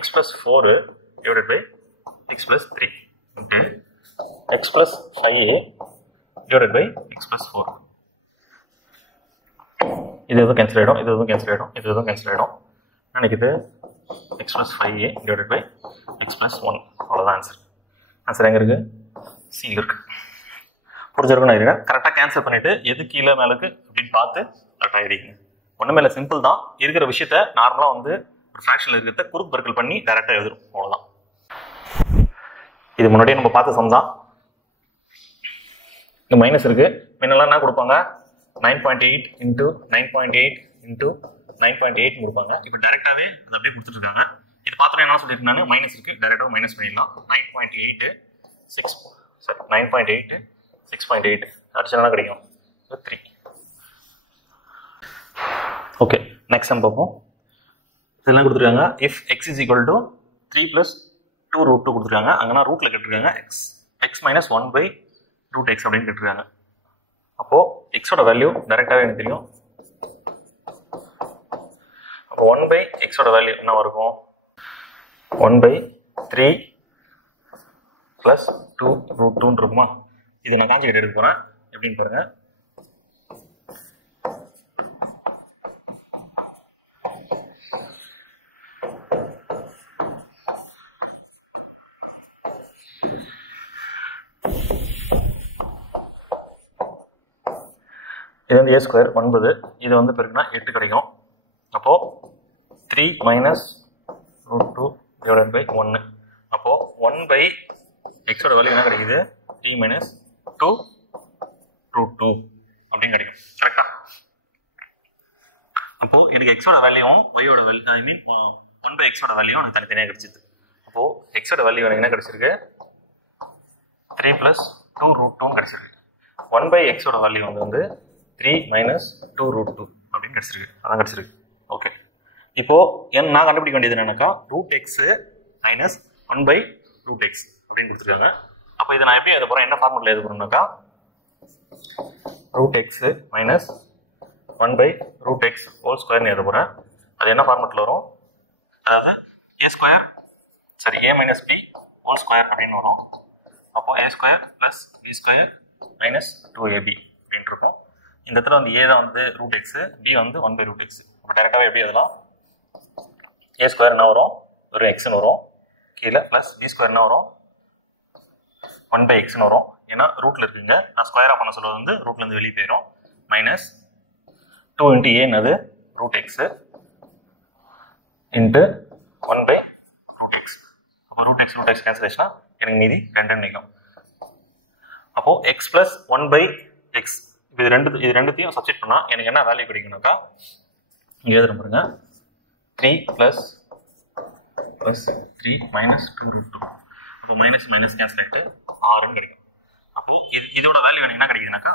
x + 4 divided by x + 3 into x + 5 divided by x + 4. இது எதுவும் கேன்சல் ஆகிடும், இது எதுவும் கேன்சல் ஆகிடும், இது எதுவும் கேன்சல் ஆகிடும். நினைக்குது x + 5 divided by x + 1. அவ்வளோதான் ஆன்சர். ஆன்சர் எங்கே இருக்குது, சியில் இருக்குது. புரிஞ்சிருக்குன்னு நினைக்கிறேன். கரெக்டாக கேன்சல் பண்ணிவிட்டு எது கீழே மேலுக்கு அப்படின்னு பார்த்து கரெக்டாக எழுதிங்க. ஒன்றுமே இல்லை, சிம்பிள் தான். இருக்கிற விஷயத்த நார்மலாக வந்து ஒரு ஃப்ராக்ஷனில் இருக்கிறத குறுக்கு பெருக்கல் பண்ணி டேரெக்டாக எழுதிடும். அவ்வளோதான். இது முன்னாடியே நம்ம பார்த்து சம் தான். இந்த மைனஸ் இருக்குது. முன்னெல்லாம் என்ன கொடுப்பாங்க, 9.8 இன்ட்டு 9.8 இன்ட்டு 9.8 கொடுப்பாங்க. இப்போ டேரெக்டாகவே அது அப்படியே கொடுத்துட்ருக்காங்க. இது பார்த்தோன்னா என்ன சொல்லியிருக்காங்க, மைனஸ் இருக்குது, டேரெக்டாக மைனஸ் பண்ணிடலாம். 9.8 6.8 அடிச்சா கிடைக்கும் 3. ஓகே, நெக்ஸ்ட் சம் பார்ப்போம். இதெல்லாம் கொடுத்துருக்காங்க. If X is equal to 3 + 2√2 கொடுத்துருக்காங்க. அங்கன்னா ரூட்டில் கேட்டிருக்காங்க எக்ஸ் மைனஸ் 1/√x அப்படின்னு கேட்டிருக்காங்க. அப்போது எக்ஸோட வேல்யூ டேரெக்டாகவே எனக்கு தெரியும். அப்போ 1/xோட வேல்யூ என்ன இருக்கும், 1/3 + 2√2 இருக்குமா. இது நான் கான்ஜுகேட் எடுக்க போகிறேன். எப்படின்னு பாருங்க. இது வந்து a² 9, இது வந்து பெருக்குனா 8 கிடைக்கும். அப்போது 3 - √2 / 1. அப்போது 1/xோட வேல்யூ என்ன கிடைக்குது, 3 - 2√2 அப்படின்னு கிடைக்கும். கரெக்டா? அப்போது எனக்கு எக்ஸோட வேல்யூவும் ஒய்யோட வேல்யூ, ஐ மீன் 1/xோட வேல்யூவும் எனக்கு தனித்தனியாக கிடைச்சிது. அப்போது எக்ஸோட வேல்யூ எனக்கு என்ன கிடைச்சிருக்கு, 3 + 2√2 கிடைச்சிருக்கு. 1/xோட வேல்யூ வந்து 3 - 2√2 அப்படின்னு கிடைச்சிருக்கு. அதான் கிடைச்சிருக்கு. ஓகே, இப்போது நான் கண்டுபிடிக்க வேண்டியது என்னன்னாக்கா √x - 1/√x அப்படின்னு கொடுத்துருக்காங்க. அப்போ இதை நான் எப்படி எழுத போகிறேன், என்ன ஃபார்முலா எழுத போகிறேன்னாக்கா √x - 1/√x ஹோல்² எழுத போகிறேன். அது என்ன ஃபார்மெட்டில் வரும், அதாவது a² - b ஹோல் ஸ்கொயர் அப்படின்னு வரும். அப்போ a² + b² - 2ab அப்படின்னு இருக்கும். இந்த இடத்துல வந்து a தான் வந்து √x, b வந்து 1/√x. அப்போ டேரெக்டாகவே எப்படி எழுதலாம், a² என்ன வரும், ஒரு எக்ஸ்ன்னு வரும் கீழே, ப்ளஸ் b² என்ன வரும், 1/xன்னு வரும். ஏன்னா ரூட்டில் இருக்குங்க. நான் ஸ்கொயராக பண்ண சொல்வது வந்து ரூட்லேருந்து வெளியே போயிடும். மைனஸ் 2 × a என்னது √x இன்ட்டு 1/√x. அப்போ √x கேன்சல் ஆச்சுன்னா எனக்கு மீதி 2 நிற்கும். அப்போது x + 1/x இது ரெண்டுத்தையும் சப்ஸ்டிட் பண்ணால் எனக்கு என்ன வேல்யூ கிடைக்கும்னாக்கா, இங்கே எழுதுற பாருங்க, 3 + 3 - 2√2. அப்போ மைனஸ் கேன்சல் ஆகிட்டு 6ன்னு கிடைக்கும். அப்போது இதோட வேல்யூ எனக்கு என்ன கிடைக்குதுனாக்கா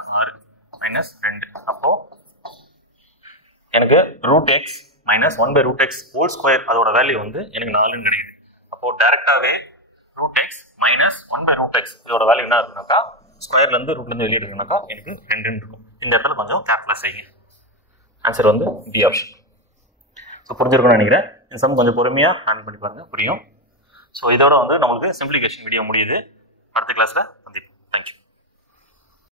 6 - 2. அப்போது எனக்கு √x - 1/√x ஹோல்² அதோட வேல்யூ வந்து எனக்கு 4ன்னு கிடைக்குது. அப்போது டேரெக்டாகவே √x - 1/√x இதோட வேல்யூ என்ன இருக்குனாக்கா, ஸ்கொயர்லேருந்து ரூட்லேருந்து வெளியே இருக்குனாக்கா எனக்கு 2ன்னு இருக்கும். இந்த இடத்துல கொஞ்சம் கேர்ஃபுல்லாக செய்யுங்க. ஆன்சர் வந்து பி ஆப்ஷன். ஸோ புரிஞ்சிருக்கும்னு நினைக்கிறேன். இந்த சம் கொஞ்சம் பொறுமையாக ஹேண்டில் பண்ணி பாருங்கள், புரியும். ஸோ இதோட வந்து நம்மளுக்கு சிம்பிளிஃபிகேஷன் வீடியோ முடியுது. அடுத்த கிளாஸில் சந்திப்போம். தேங்க்யூ.